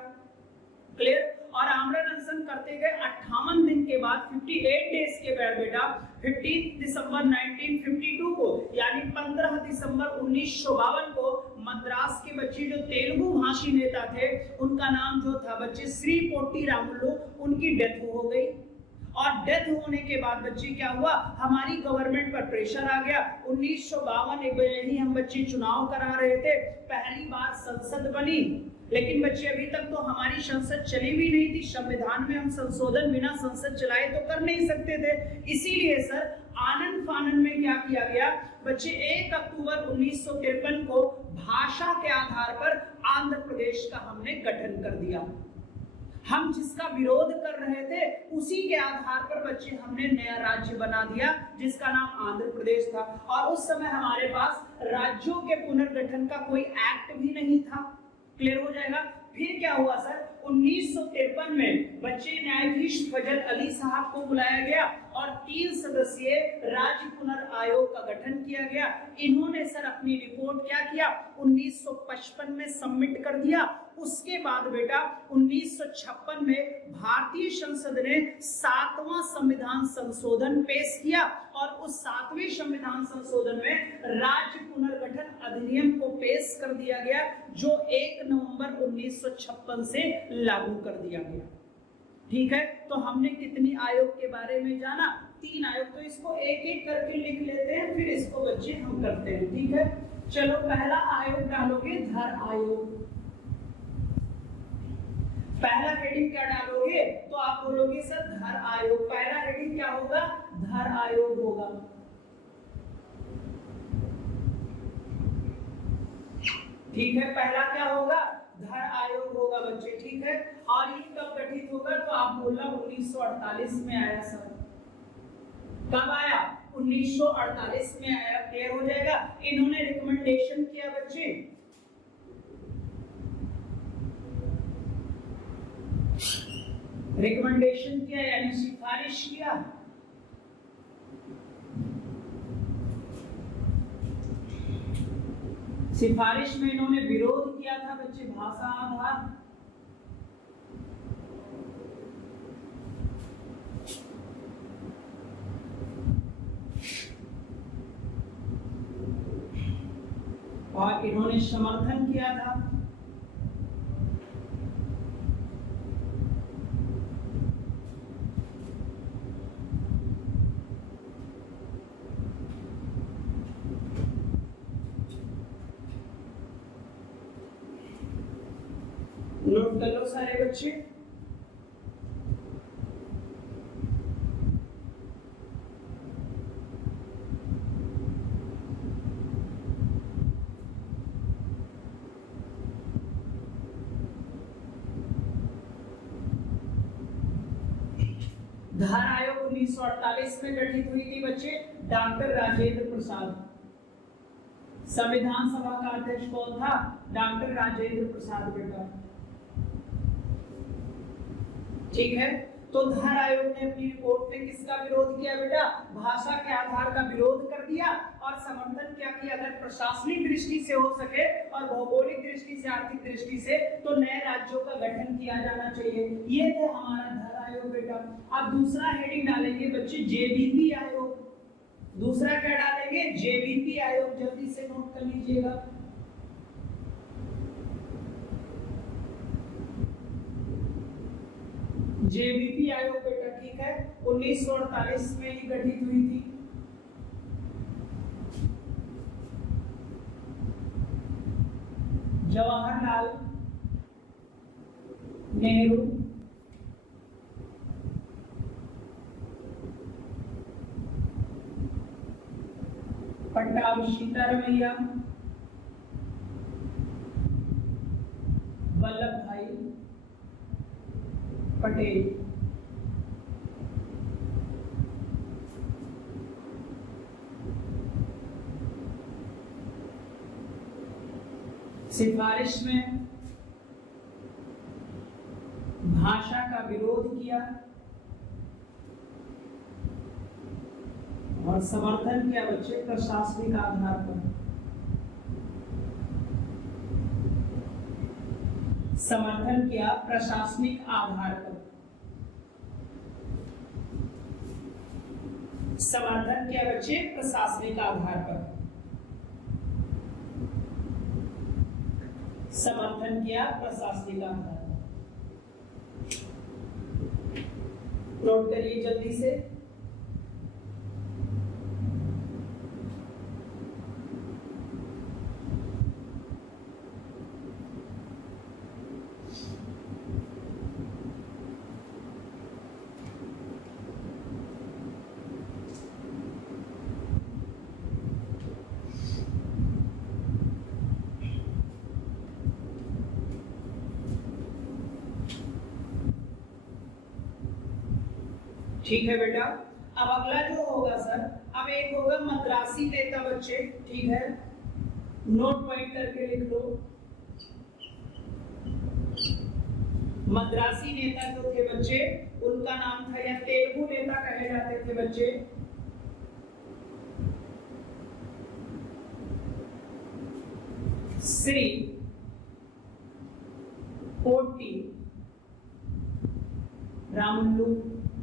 क्लियर? और आमरण अनशन करते गए 58 दिन के बाद 58 डेज के बाद बेटा 15 दिसंबर 1952 को, यानी 15 दिसंबर 1952 को मद्रास के बच्चे जो तेलुगु भाषी नेता थे, उनका नाम जो था बच्चे श्री पोट्टी रामुल्लू, उनकी डेथ हो गई। और डेथ होने के बाद बच्चे क्या हुआ? हमारी गवर्नमेंट पर प्रेशर आ गया। 1952 ही हम बच्चे चुनाव करा रहे थे, पहली बार संसद बनी, लेकिन बच्चे अभी तक तो हमारी संसद चली भी नहीं थी। संविधान में हम संशोधन बिना संसद चलाए तो कर नहीं सकते थे। इसीलिए सर आनन फानन में क्या किया गया बच्चे? 1 अक्टूबर 1953 को भाषा के आधार पर आंध्र प्रदेश का हमने गठन कर दिया। हम जिसका विरोध कर रहे थे उसी के आधार पर बच्चे हमने नया राज्य बना दिया जिसका नाम आंध्र प्रदेश था। और उस समय हमारे पास राज्यों के पुनर्गठन का कोई एक्ट भी नहीं था। क्लियर हो जाएगा? फिर क्या हुआ सर? 1953 में बच्चे न्यायाधीश फजल अली साहब को बुलाया गया और 3 सदस्यीय राज्य पुनर् आयोग का गठन किया गया। इन्होंने सर अपनी रिपोर्ट क्या किया? 1955 में सबमिट कर दिया। उसके बाद बेटा 1956 में भारतीय संसद ने 7वां संविधान संशोधन पेश किया और उस 7वें संविधान संशोधन में राज्य पुनर्गठन अधिनियम को पेश कर दिया गया, जो 1 नवंबर 1956 से लागू कर दिया गया। ठीक है, तो हमने कितनी आयोग के बारे में जाना? 3 आयोग। तो इसको एक एक करके लिख लेते हैं, फिर इसको बच्चे हम करते हैं। ठीक है, चलो पहला आयोग डालोगे धर आयोग, पहला हेडिंग क्या डालोगे तो आप बोलोगे सर धर आयोग। पहला हेडिंग क्या होगा? धर आयोग होगा। ठीक है, पहला क्या होगा? धर आयोग होगा बच्चे। ठीक है, और ये कब गठित होगा तो आप बोलना 1948 में आया सर। कब आया? 1948 में आया। क्लियर हो जाएगा। इन्होंने रिकमेंडेशन किया बच्चे, रिकमेंडेशन किया यानी सिफारिश किया। सिफारिश में इन्होंने विरोध किया था बच्चे, भाषा आधार। और इन्होंने समर्थन किया था। नोट कर लो सारे बच्चे। धर आयोग 1948 में गठित हुई थी बच्चे, डॉक्टर राजेंद्र प्रसाद। संविधान सभा का अध्यक्ष कौन था? डॉक्टर राजेंद्र प्रसाद बेटा। ठीक है, तो धर आयोग ने अपनी रिपोर्ट में किसका विरोध किया बेटा? भाषा के आधार का विरोध कर दिया। और समर्थन क्या किया? अगर प्रशासनिक दृष्टि से हो सके और भौगोलिक दृष्टि से, आर्थिक दृष्टि से, तो नए राज्यों का गठन किया जाना चाहिए। ये थे हमारा धर आयोग बेटा। अब दूसरा हेडिंग डालेंगे बच्चे जेबीपी आयोग। दूसरा क्या डालेंगे? जेबीपी आयोग। जल्दी से नोट कर लीजिएगा। जेबीपी आयोग बेटा। ठीक है, 1948 में ही गठित हुई थी। जवाहरलाल नेहरू पट्टाभी सीतारमैया, वल्लभ भाई पटेल। सिफारिश में भाषा का विरोध किया और समर्थन किया बच्चे प्रशासनिक आधार पर। समर्थन किया प्रशासनिक आधार पर। समर्थन किया बच्चे प्रशासनिक आधार पर। समर्थन किया प्रशासनिक आधार पर। नोट करिए जल्दी से। ठीक है बेटा। अब अगला जो होगा सर, अब एक होगा मद्रासी नेता बच्चे। ठीक है, नोट पॉइंट करके लिख लो। मद्रासी नेता जो थे बच्चे, उनका नाम था, या तेलुगु नेता कहे जाते थे बच्चे, श्री पोटी रामुलु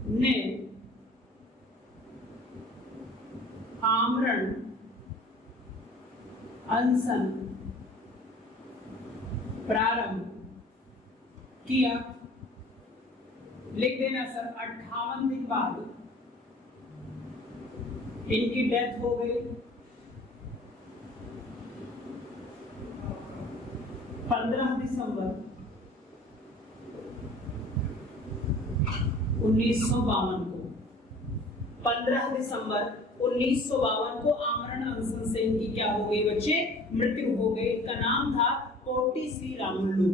ने आमरण अनशन प्रारंभ किया। लिख देना सर। 58 दिन बाद इनकी डेथ हो गई। 15 दिसंबर 1952 को 15 दिसंबर 1952 को आमरण अनशन से इनकी क्या हो गई बच्चे, मृत्यु हो गई। इनका नाम था पोट्टी श्री रामुलु।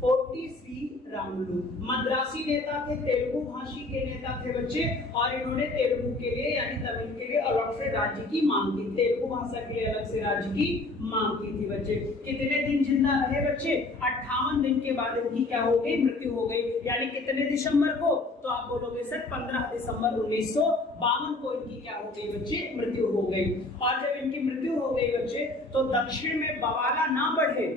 पोट्टी श्री रामुलु मद्रासी नेता थे, तेलुगु भाषी के नेता थे बच्चे, और इन्होंने तेलुगु के लिए यानी तमिल के लिए अलग से राज्य की मांग की, तेलुगु भाषा के लिए अलग से राज्य की मांग की थी बच्चे। कितने दिन जिंदा रहे बच्चे, 58 दिन के बाद इनकी क्या हो गई, मृत्यु हो गई। यानी कितने दिसंबर को, तो आप बोलोगे सर 15 दिसंबर 1952 को इनकी क्या हो गई बच्चे, मृत्यु हो गई। और जब इनकी मृत्यु हो गई बच्चे, तो दक्षिण में बवाला ना बढ़े,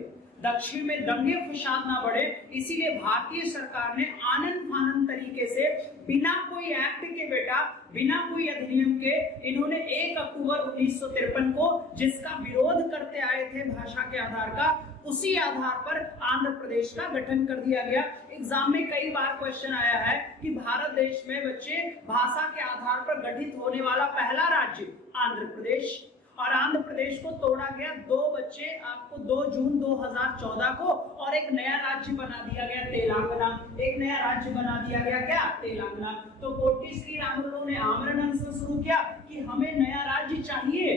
दक्षिण में दंगे फसाद ना बढ़े, इसीलिए भारतीय सरकार ने आनंद फानंद तरीके से बिना कोई एक्ट के बेटा, बिना कोई अधिनियम के, इन्होंने 1 अक्टूबर 1953 को जिसका विरोध करते आए थे भाषा के आधार का, उसी आधार पर आंध्र प्रदेश का गठन कर दिया गया। एग्जाम में कई बार क्वेश्चन आया है कि भारत देश में बच्चे भाषा के आधार पर गठित होने वाला पहला राज्य आंध्र प्रदेश, और आंध्र प्रदेश को तोड़ा गया 2 बच्चे आपको 2 जून 2014 को, और एक नया राज्य बना दिया गया तेलंगाना, एक नया राज्य बना दिया गया क्या, तेलंगाना। तो पोट्टी श्री रामुलु ने आमरण अनशन शुरू किया कि हमें नया राज्य चाहिए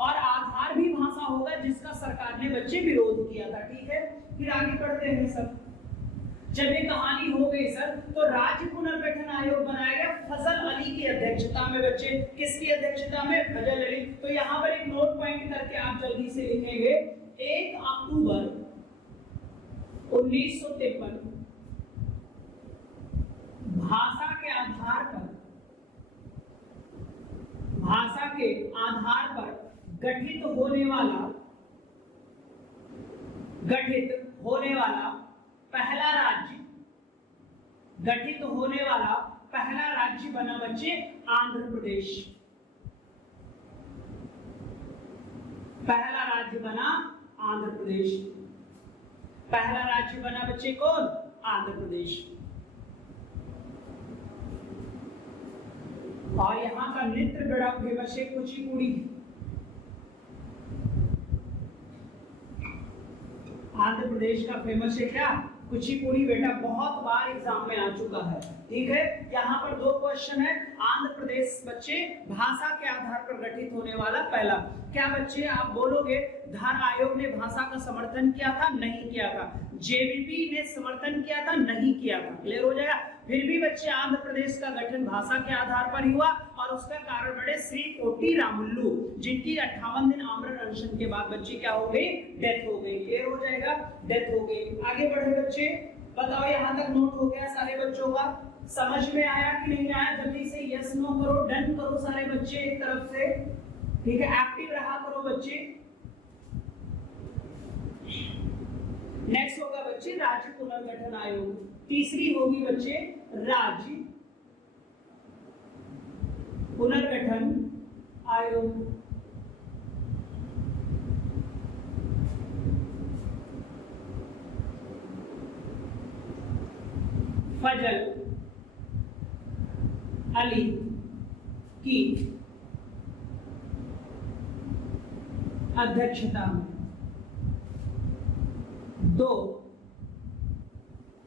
और आधार भी भाषा होगा, जिसका सरकार ने बच्चे विरोध किया था। ठीक है, फिर आगे बढ़ते हैं सर। जब ये कहानी हो गई सर, तो राज्य पुनर्गठन आयोग बनाया गया फजल अली की अध्यक्षता में बच्चे। किसकी अध्यक्षता में, फजल अली। तो यहाँ पर एक नोट पॉइंट करके आप जल्दी से लिखेंगे, 1 अक्टूबर 1953 भाषा के आधार पर, भाषा के आधार पर गठित होने वाला पहला राज्य, गठित होने वाला पहला राज्य बना बच्चे आंध्र प्रदेश। पहला राज्य बना आंध्र प्रदेश। पहला राज्य बना बच्चे कौन, आंध्र प्रदेश। और यहां का नृत्य बड़ा फेमस है, कुचिपुड़ी। आंध्र प्रदेश का फेमस है क्या, कुचिपुड़ी बेटा, बहुत बार एग्जाम में आ चुका है। ठीक है, यहाँ पर 2 क्वेश्चन है। आंध्र प्रदेश बच्चे भाषा के आधार पर गठित होने वाला पहला, क्या बच्चे आप बोलोगे धार आयोग ने भाषा का समर्थन किया था, नहीं किया था। जेवीपी ने समर्थन किया था, नहीं किया था। क्लियर हो जाएगा। फिर भी बच्चे आंध्र प्रदेश का गठन भाषा के आधार पर हुआ, और उसका कारण बड़े श्री पोट्टी रामुलु, जिनकी 58 दिन आमरण अनशन के बाद बच्चे क्या हो गई, डेथ हो गई। क्लियर हो जाएगा, डेथ हो गई। आगे बढ़े बच्चे, बताओ यहाँ तक नोट हो गया सारे बच्चों का, समझ में आया कि नहीं आया, जल्दी से यस नो करो, डन करो सारे बच्चे एक तरफ से। ठीक है, एक्टिव रहा करो बच्चे। नेक्स्ट होगा बच्चे राज्य पुनर्गठन आयोग। तीसरी होगी बच्चे राज्य पुनर्गठन आयोग। फजल अली की अध्यक्षता में 2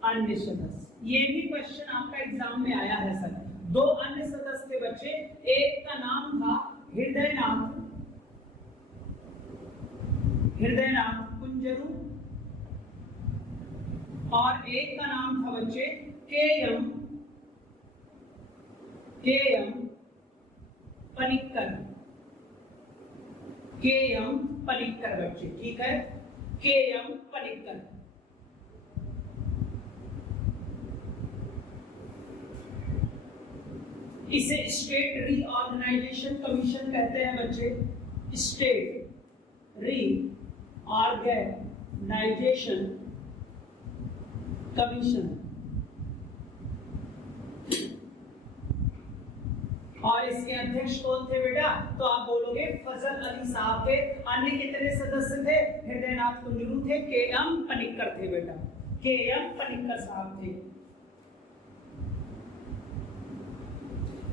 अन्य सदस्य। ये भी क्वेश्चन आपका एग्जाम में आया है सर। 2 अन्य सदस्य थे बच्चे, एक का नाम था हृदयनाथ कुंजरू, और एक का नाम था बच्चे के एम पनिक्कर बच्चे। ठीक है, के एम पनिक्कर। इसे स्टेट रीऑर्गेनाइजेशन कमीशन कहते हैं बच्चे। State reorganisation commission. और इसके अध्यक्ष कौन थे बेटा, तो आप बोलोगे फजल अली साहब थे। अन्य कितने सदस्य थे, हृदयनाथ कुंजरू थे, के एम पनिक्कर थे बेटा, के एम पनिक्कर साहब थे,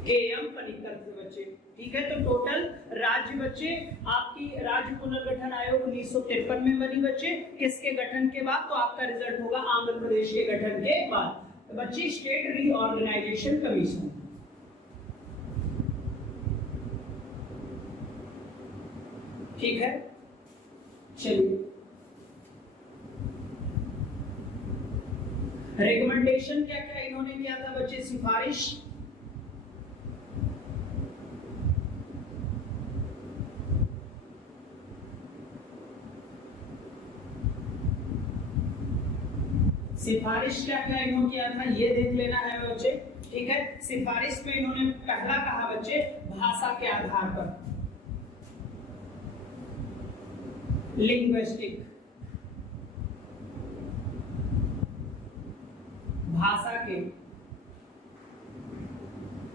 के एम पनिक्कर थे बच्चे। ठीक है, तो टोटल राज्य बच्चे आपकी राज्य पुनर्गठन आयोग 1953 में बनी बच्चे। किसके गठन के बाद, तो आपका रिजल्ट होगा आंध्र प्रदेश के गठन के बाद। तो बच्चे स्टेट रीऑर्गेनाइजेशन कमीशन। ठीक है, चलिए रिकमेंडेशन क्या क्या इन्होंने किया था बच्चे, सिफारिश। सिफारिश क्या क्या इन्होंने किया था ये देख लेना है बच्चे। ठीक है, सिफारिश में इन्होंने पहला कहा बच्चे भाषा के आधार पर, लिंग्विस्टिक, भाषा के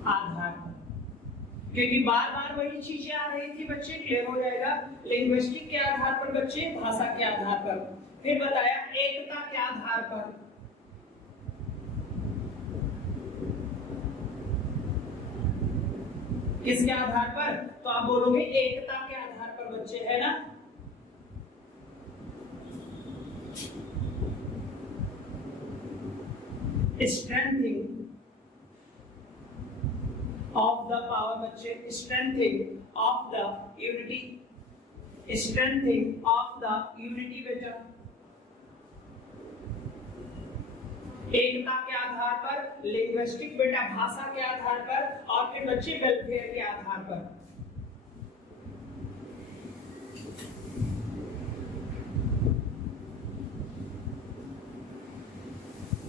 आधार पर, क्योंकि बार बार वही चीजें आ रही थी बच्चे, क्लियर हो जाएगा। लिंग्विस्टिक के आधार पर बच्चे, भाषा के आधार पर, फिर बताया एकता के आधार पर, किसके आधार पर, तो आप बोलोगे एकता के आधार पर बच्चे, है ना। स्ट्रेंथिंग ऑफ द पावर बच्चे, strengthening of the unity, strengthening of the unity बेटा, एकता के आधार पर, लिंग्विस्टिक बेटा भाषा के आधार पर, और फिर बच्चे वेलफेयर के आधार पर।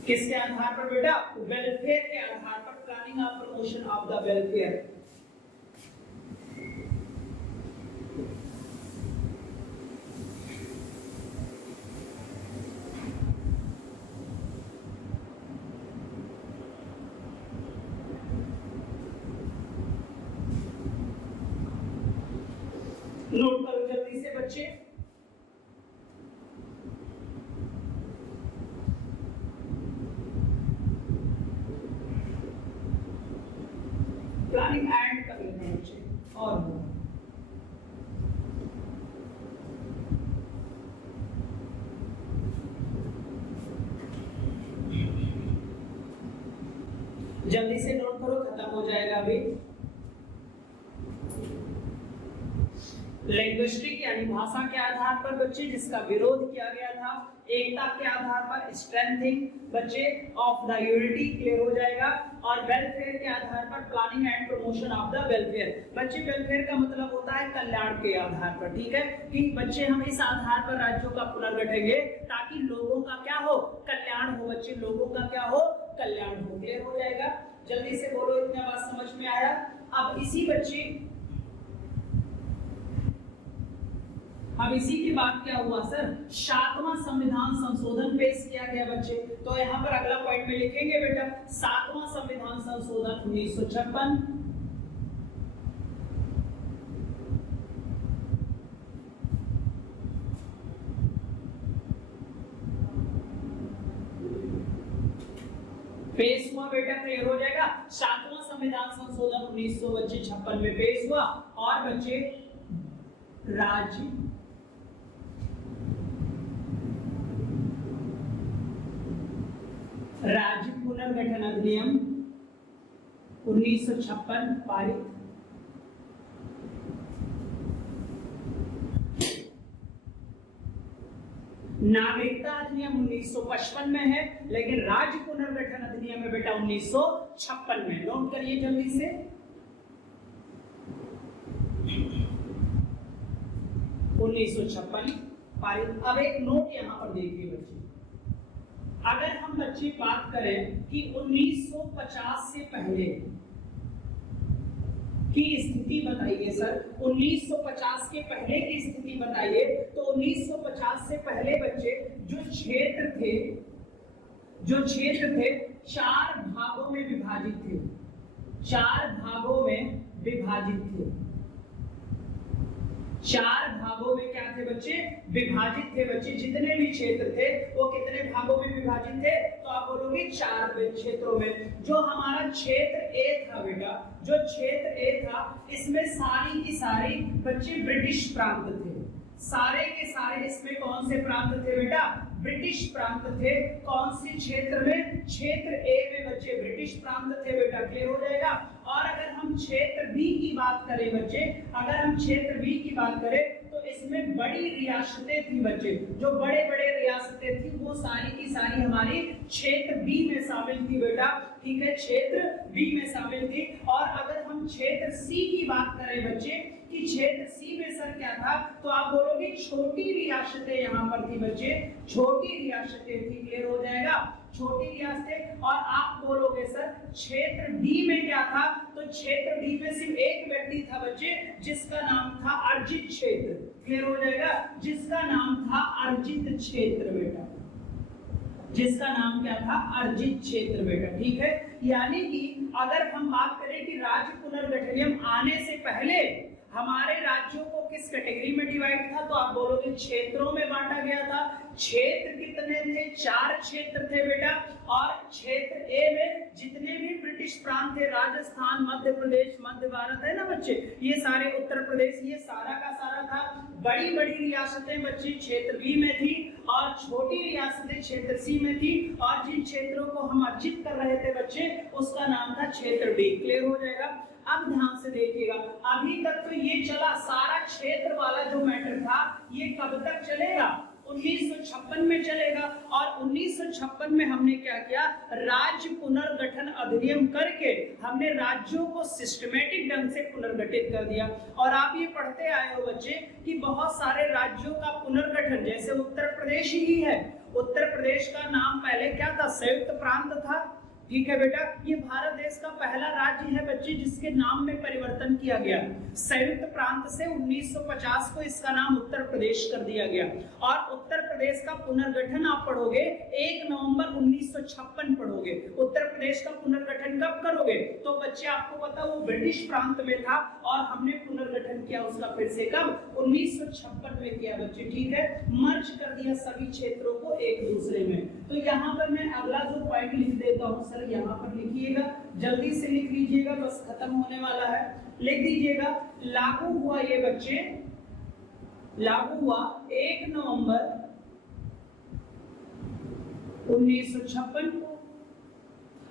किसके आधार पर बेटा, वेलफेयर के आधार पर, planning of promotion of the welfare. Note करो जल्दी से बच्चे। प्लानिंग एंड कर लेते हैं बच्चे, और जल्दी से नोट करो, खत्म हो जाएगा अभी। लिंग्विस्टिक यानी भाषा के आधार पर बच्चे, जिसका विरोध किया गया था। एकता के आधार पर, स्ट्रेंथिंग बच्चे ऑफ द यूनिटी, क्लियर हो जाएगा। और वेलफेयर के आधार पर, planning and promotion of the welfare. बच्चे वेलफेयर का मतलब होता है कल्याण के आधार पर। ठीक है, कि बच्चे हम इस आधार पर राज्यों का पुनर्गठेंगे ताकि लोगों का क्या हो, कल्याण हो बच्चे, लोगों का क्या हो, कल्याण हो। क्लियर हो जाएगा, जल्दी से बोलो, इतना बात समझ में आया। अब इसी बच्चे, अब इसी के बाद क्या हुआ सर, 7वां संविधान संशोधन पेश किया गया बच्चे। तो यहाँ पर अगला पॉइंट में लिखेंगे बेटा 7वां संविधान संशोधन 1956। पेश हुआ बेटा, क्लियर हो जाएगा। 7वां संविधान संशोधन 1956 में पेश हुआ। और बच्चे राज्य पुनर्गठन अधिनियम 1956 पारित। नागरिकता अधिनियम 1955 में है, लेकिन राज्य पुनर्गठन अधिनियम में बेटा 1956 में। नोट करिए जल्दी से। उन्नीस पारित। अब एक नोट यहां पर देखिए बच्चे, अगर हम बच्चे बात करें कि 1950 से पहले की स्थिति बताइए सर, 1950 के पहले की स्थिति बताइए। तो 1950 से पहले बच्चे जो क्षेत्र थे 4 भागों में विभाजित थे, 4 भागों में विभाजित थे। 4 भागों में क्या थे बच्चे, विभाजित थे बच्चे। जितने भी क्षेत्र थे वो कितने भागों में विभाजित थे, तो आप बोलोगे 4 क्षेत्रों में। जो हमारा क्षेत्र ए था बेटा, जो क्षेत्र ए था, इसमें सारी की सारी बच्चे ब्रिटिश प्रांत थे, सारे के सारे इसमें कौन से प्रांत थे बेटा? ब्रिटिश प्रांत थे। कौन सी क्षेत्र में? क्षेत्र ए में बच्चे ब्रिटिश प्रांत थे बेटा। क्लियर हो जाएगा। और अगर हम क्षेत्र बी की बात करें बच्चे, अगर हम क्षेत्र बी की बात करें तो इसमें बड़ी रियासतें थी बच्चे। जो बड़े बड़े रियासतें थी वो सारी की सारी हमारी क्षेत्र बी में शामिल थी बेटा। ठीक है, क्षेत्र बी में शामिल थी। और अगर हम क्षेत्र सी की बात करें बच्चे कि क्षेत्र सी में सर क्या था, तो आप बोलोगे छोटी रियासतें यहाँ पर थी बच्चे, छोटी रियासतें थी। क्लियर हो जाएगा, छोटी रियासतें। और आप बोलोगे सर क्षेत्र डी में क्या था, तो क्षेत्र डी में सिर्फ एक व्यक्ति था बच्चे जिसका नाम था अर्जित क्षेत्र। क्लियर हो जाएगा, जिसका नाम था अर्जित क्षेत्र बेटा, जिसका नाम क्या था? अर्जित क्षेत्र बेटा। ठीक है, यानी कि अगर हम बात करें कि राज्य पुनर्गठन आने से पहले हमारे राज्यों को किस कैटेगरी में डिवाइड था, तो आप बोलोगे क्षेत्रों में बांटा गया था। क्षेत्र कितने थे? 4 क्षेत्र थे बेटा। और क्षेत्र ए में जितने भी ब्रिटिश प्रांत थे, राजस्थान, मध्य प्रदेश, मध्य भारत है ना बच्चे, ये सारे, उत्तर प्रदेश, ये सारा का सारा था। बड़ी बड़ी रियासतें बच्चे क्षेत्र बी में थी और छोटी रियासतें क्षेत्र सी में थी। और जिन क्षेत्रों को हम अर्जित कर रहे थे बच्चे, उसका नाम था क्षेत्र डी। क्लियर हो जाएगा। अब ध्यान से देखिएगा, अभी तक तो ये चला सारा क्षेत्र वाला जो मैटर था, ये कब तक चलेगा? 1956 में चलेगा। और 1956 में हमने क्या किया? राज्य पुनर्गठन अधिनियम करके हमने राज्यों को सिस्टमेटिक ढंग से पुनर्गठित कर दिया। और आप ये पढ़ते आए हो बच्चे कि बहुत सारे राज्यों का पुनर्गठन, जैसे उत्तर प्रदेश ही है, उत्तर प्रदेश का नाम पहले क्या था? संयुक्त प्रांत था। ठीक है बेटा, ये भारत देश का पहला राज्य है बच्चे जिसके नाम में परिवर्तन किया गया। संयुक्त प्रांत से 1950 को इसका नाम उत्तर प्रदेश कर दिया गया। और उत्तर प्रदेश का पुनर्गठन आप पढ़ोगे 1 नवंबर 1956 पढ़ोगे। उत्तर प्रदेश का पुनर्गठन कब करोगे? तो बच्चे आपको पता वो ब्रिटिश प्रांत में था और हमने पुनर्गठन किया उसका फिर से कब? 1956 में किया बच्चे। ठीक है, मर्ज कर दिया सभी क्षेत्रों को एक दूसरे में। तो यहाँ पर मैं अगला जो पॉइंट लिख देता हूँ सर, यहाँ पर लिखिएगा, जल्दी से लिख लीजिएगा, बस खत्म होने वाला है। लिख दीजिएगा, लागू हुआ ये बच्चे, लागू हुआ 1 नवंबर 1956 को।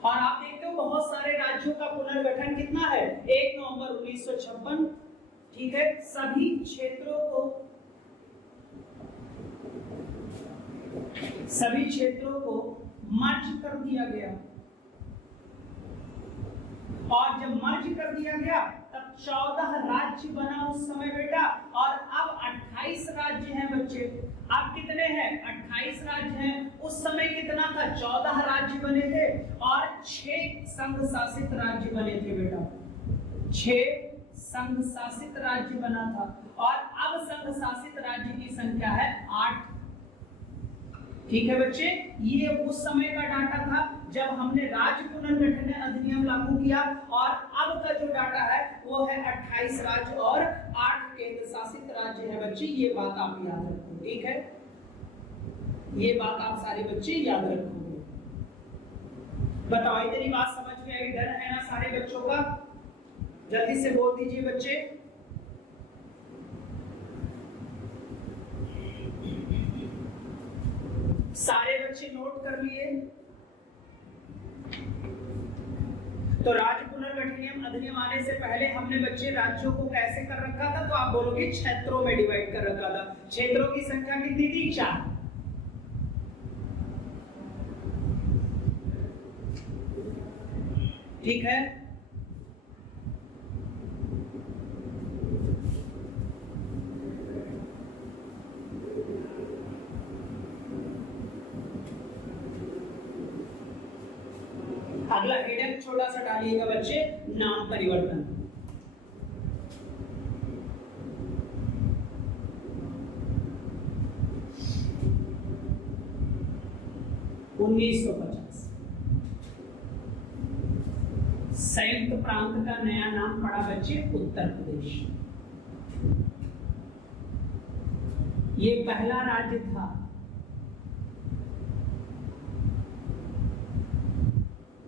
और आप देखते हो बहुत सारे राज्यों का पुनर्गठन कितना है? 1 नवंबर 1956। ठीक है, सभी क्षेत्रों को मर्ज कर दिया गया। और जब मर्ज कर दिया गया तब 14 राज्य बना उस समय बेटा। और अब 28 राज्य हैं बच्चे। अब कितने हैं? 28 राज्य हैं। उस समय कितना था? 14 राज्य बने थे और 6 संघ शासित राज्य बने थे बेटा। 6 संघ शासित राज्य बना था। और अब संघ शासित राज्य की संख्या है 8। ठीक है बच्चे, ये उस समय का डाटा था जब हमने राज्य पुनर्गठन अधिनियम लागू किया। और अब का जो डाटा है वो है 28 राज्य और 8 केंद्र शासित राज्य है बच्चे। ये बात आप याद रखो। ठीक है, ये बात आप सारे बच्चे याद रखोगे। बताओ, इतनी बात समझ में आई? डर है ना सारे बच्चों का? जल्दी से बोल दीजिए बच्चे। सारे बच्चे नोट कर लिए? तो राज्य पुनर्गठन अधिनियम आने से पहले हमने बच्चे राज्यों को कैसे कर रखा था? तो आप बोलोगे क्षेत्रों में डिवाइड कर रखा था। क्षेत्रों की संख्या कितनी थी? 4। ठीक है, अगला हेडर छोटा सा डालिएगा बच्चे, नाम परिवर्तन। संयुक्त प्रांत का नया नाम पड़ा बच्चे उत्तर प्रदेश। ये पहला राज्य था।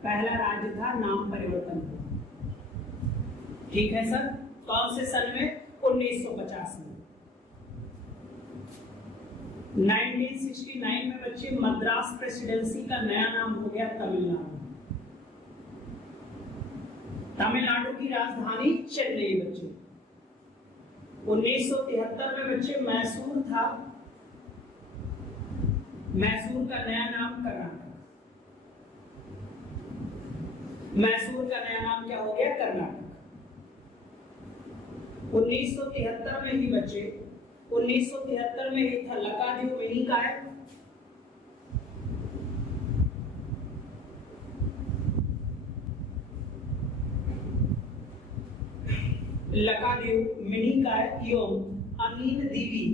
पहला राज्य था, नाम परिवर्तन। ठीक है सर, कौन से सन में? 1950 में। 1969 में बच्चे मद्रास प्रेसिडेंसी का नया नाम हो गया तमिलनाडु। तमिलनाडु की राजधानी चेन्नई बच्चे। 1973 में बच्चे मैसूर था, मैसूर का नया नाम कर्नाटक। मैसूर का नया नाम क्या हो गया? कर्नाटक। 1973 में ही बच्चे 1973 में ही था लक्षद्वीप मिनी का है। लक्षद्वीप मिनी का है एवं अनिल दीवी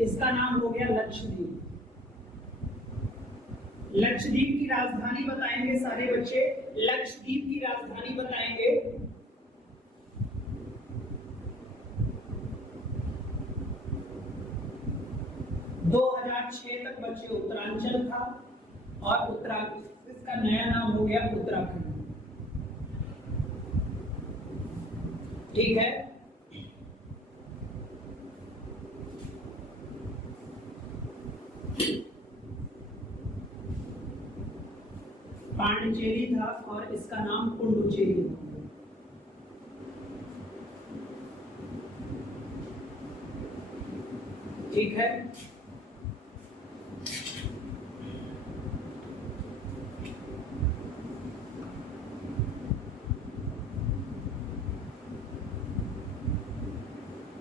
इसका नाम हो गया लक्षद्वीप। लक्षद्वीप की राजधानी बताएंगे सारे बच्चे, लक्षद्वीप की राजधानी बताएंगे। दो 2006 तक बच्चे उत्तरांचल था और उत्तराखंड, इसका नया नाम हो गया उत्तराखंड। ठीक है, पांडिचेरी था और इसका नाम पुडुचेरी हो गया। ठीक है,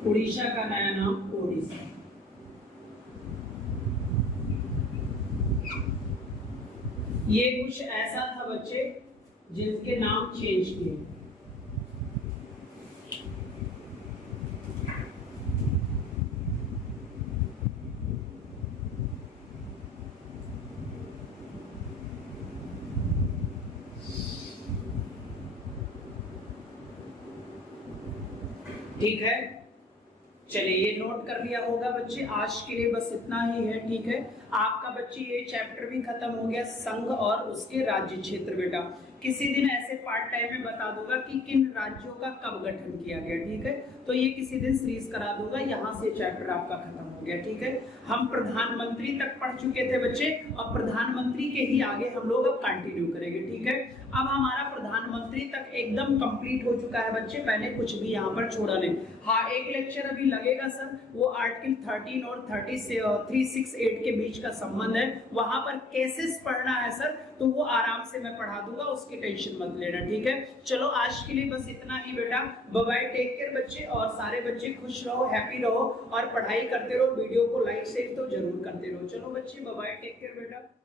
उड़ीसा का नया नाम ओडिशा। ये कुछ ऐसा था बच्चे जिनके नाम चेंज किए। ठीक है, चलिए ये नोट कर लिया होगा बच्चे। आज के लिए बस इतना ही है। ठीक है, आपका बच्चे ये चैप्टर भी खत्म हो गया, संघ और उसके राज्य क्षेत्र। बेटा किसी दिन ऐसे पार्ट टाइम में बता दूंगा कि किन राज्यों का कब गठन किया गया। ठीक है, तो ये किसी दिन सीरीज करा दूंगा। यहाँ से चैप्टर आपका खत्म हो गया। ठीक है, हम प्रधानमंत्री तक पढ़ चुके थे बच्चे और प्रधानमंत्री के ही आगे हम लोग अब कंटिन्यू करेंगे। ठीक है, अब हमारा प्रधानमंत्री तक एकदम कंप्लीट हो चुका है बच्चे, मैंने कुछ भी यहाँ पर छोड़ा नहीं। हाँ, एक लेक्चर अभी लगेगा सर, वो आर्टिकल 13 और 368 के बीच का संबंध है, वहां पर केसेस पढ़ना है सर, तो वो आराम से मैं पढ़ा दूंगा, उसकी टेंशन मत लेना। ठीक है, चलो आज के लिए बस इतना ही बेटा। बाय बाय, टेक केयर बच्चे, और सारे बच्चे खुश रहो, हैप्पी रहो और पढ़ाई करते रहो। वीडियो को लाइक शेयर तो जरूर करते रहो। चलो बच्चे, बाय बाय, टेक केयर बेटा।